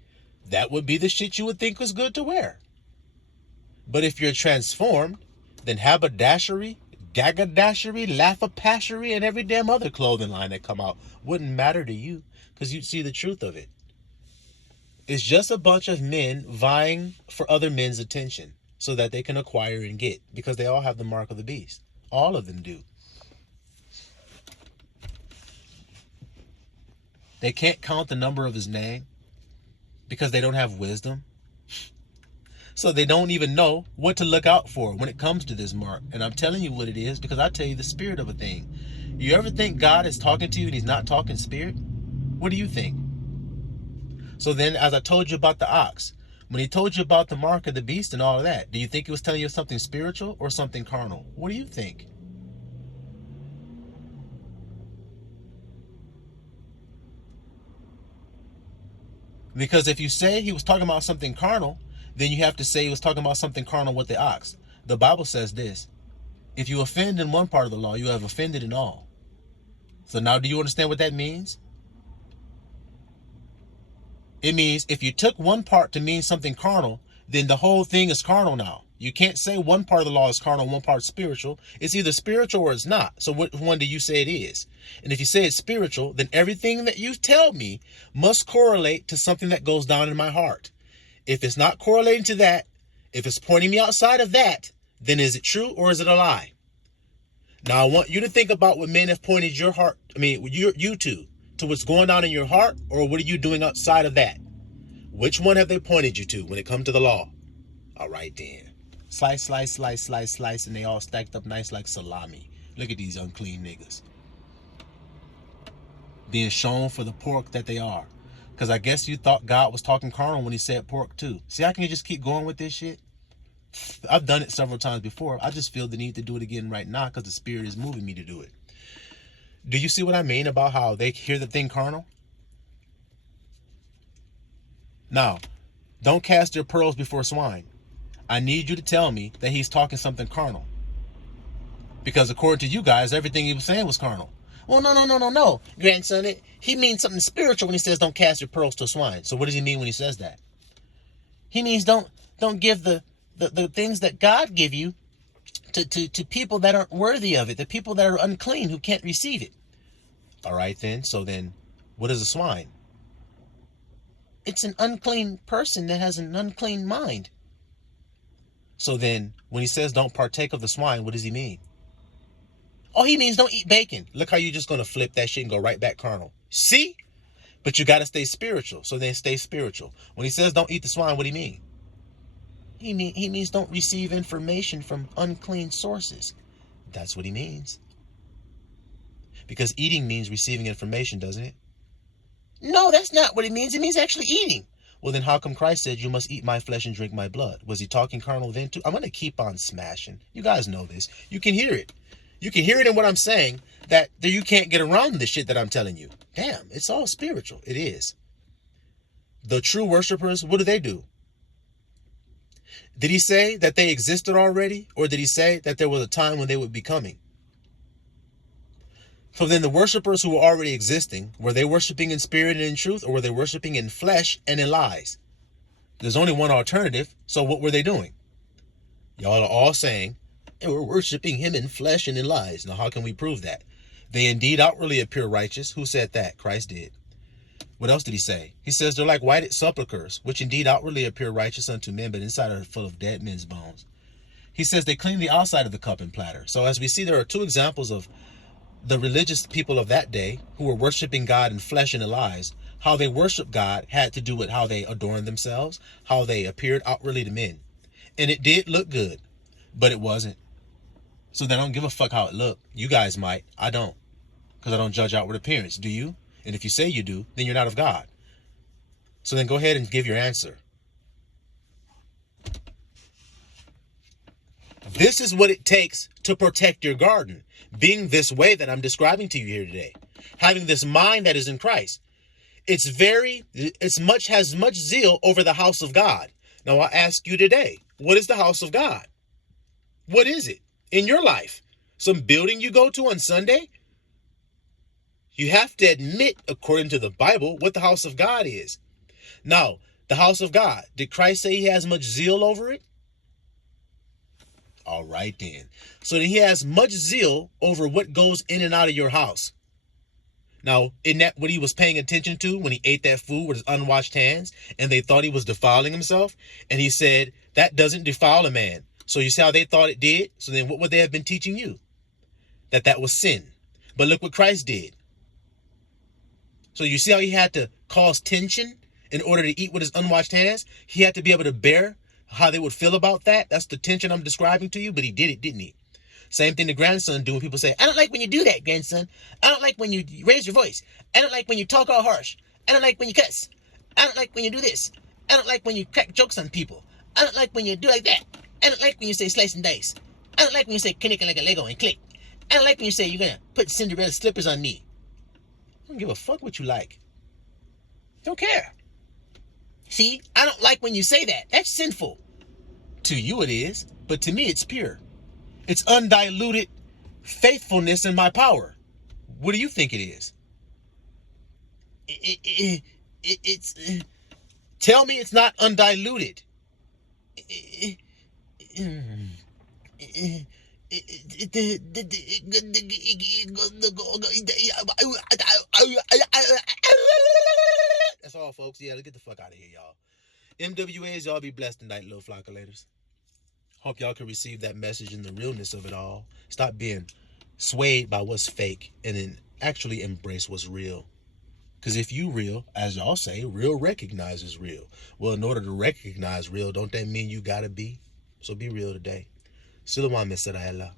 that would be the shit you would think was good to wear. But if you're transformed, then haberdashery, gagadashery, laugh-a-pashery, and every damn other clothing line that come out wouldn't matter to you because you'd see the truth of it. It's just a bunch of men vying for other men's attention so that they can acquire and get, because they all have the mark of the beast. All of them do. They can't count the number of his name because they don't have wisdom. So they don't even know what to look out for when it comes to this mark. And I'm telling you what it is because I tell you the spirit of a thing. You ever think God is talking to you and he's not talking spirit? What do you think? So then, as I told you about the ox, when he told you about the mark of the beast and all of that, do you think he was telling you something spiritual or something carnal? What do you think? Because if you say he was talking about something carnal, then you have to say he was talking about something carnal with the ox. The Bible says this: if you offend in one part of the law, you have offended in all. So now do you understand what that means? It means if you took one part to mean something carnal, then the whole thing is carnal now. You can't say one part of the law is carnal, one part spiritual. It's either spiritual or it's not. So which one do you say it is? And if you say it's spiritual, then everything that you tell me must correlate to something that goes down in my heart. If it's not correlating to that, if it's pointing me outside of that, then is it true or is it a lie? Now I want you to think about what men have pointed your heart, you to what's going on in your heart, or what are you doing outside of that? Which one have they pointed you to when it comes to the law? All right then. Slice, slice, slice, slice, slice, and they all stacked up nice like salami. Look at these unclean niggas. Being shown for the pork that they are. Because I guess you thought God was talking carnal when he said pork too. See, I can just keep going with this shit. I've done it several times before. I just feel the need to do it again right now because the spirit is moving me to do it. Do you see what I mean about how they hear the thing carnal? Now, don't cast your pearls before swine. I need you to tell me that he's talking something carnal. Because according to you guys, everything he was saying was carnal. Well, no, grandson. He means something spiritual when he says don't cast your pearls to swine. So what does he mean when he says that? He means don't give the things that God give you to people that aren't worthy of it, the people that are unclean who can't receive it. All right then. So then, what is a swine? It's an unclean person that has an unclean mind. So then, when he says don't partake of the swine, what does he mean? Oh, he means don't eat bacon. Look how you're just going to flip that shit and go right back carnal. See? But you got to stay spiritual. So then stay spiritual. When he says don't eat the swine, what do you mean? He means don't receive information from unclean sources. That's what he means. Because eating means receiving information, doesn't it? No, that's not what it means. It means actually eating. Well, then how come Christ said you must eat my flesh and drink my blood? Was he talking carnal then too? I'm going to keep on smashing. You guys know this. You can hear it. You can hear it in what I'm saying, that you can't get around the shit that I'm telling you. Damn, it's all spiritual. It is. The true worshipers, what do? Did he say that they existed already? Or did he say that there was a time when they would be coming? So then the worshipers who were already existing, were they worshiping in spirit and in truth, or were they worshiping in flesh and in lies? There's only one alternative, so what were they doing? Y'all are all saying, and we're worshiping him in flesh and in lies. Now how can we prove that? They indeed outwardly appear righteous. Who said that? Christ did. What else did he say? He says they're like whited sepulchres, which indeed outwardly appear righteous unto men, but inside are full of dead men's bones. He says they clean the outside of the cup and platter. So as we see, there are two examples of the religious people of that day who were worshiping God in flesh and in lies. How they worship God had to do with how they adorned themselves, how they appeared outwardly to men. And it did look good, but it wasn't. So they don't give a fuck how it looked. You guys might. I don't. Because I don't judge outward appearance. Do you? And if you say you do, then you're not of God. So then go ahead and give your answer. This is what it takes to protect your garden. Being this way that I'm describing to you here today. Having this mind that is in Christ. Has much zeal over the house of God. Now I ask you today, what is the house of God? What is it in your life? Some building you go to on Sunday? You have to admit, according to the Bible, what the house of God is. Now, the house of God, did Christ say he has much zeal over it? All right then. So then he has much zeal over what goes in and out of your house. Now, isn't that what he was paying attention to when he ate that food with his unwashed hands and they thought he was defiling himself? And he said, that doesn't defile a man. So you see how they thought it did? So then what would they have been teaching you? That was sin. But look what Christ did. So you see how he had to cause tension in order to eat with his unwashed hands? He had to be able to bear how they would feel about that. That's the tension I'm describing to you, but he did it, didn't he? Same thing the grandson do when people say, I don't like when you do that, grandson. I don't like when you raise your voice. I don't like when you talk all harsh. I don't like when you cuss. I don't like when you do this. I don't like when you crack jokes on people. I don't like when you do like that. I don't like when you say slice and dice. I don't like when you say connecting like a Lego and click. I don't like when you say you're going to put Cinderella slippers on me. I don't give a fuck what you like. Don't care. See, I don't like when you say that. That's sinful. To you it is, but to me it's pure. It's undiluted faithfulness in my power. What do you think it is? Tell me it's not undiluted. That's all, folks. Yeah, let's get the fuck out of here, y'all. MWAs, y'all be blessed tonight, little flockulators. Hope y'all can receive that message and the realness of it all. Stop being swayed by what's fake and then actually embrace what's real. Because if you real, as y'all say, real recognizes real. Well, in order to recognize real, don't that mean you gotta be? So be real today. Silawam Mesarayala.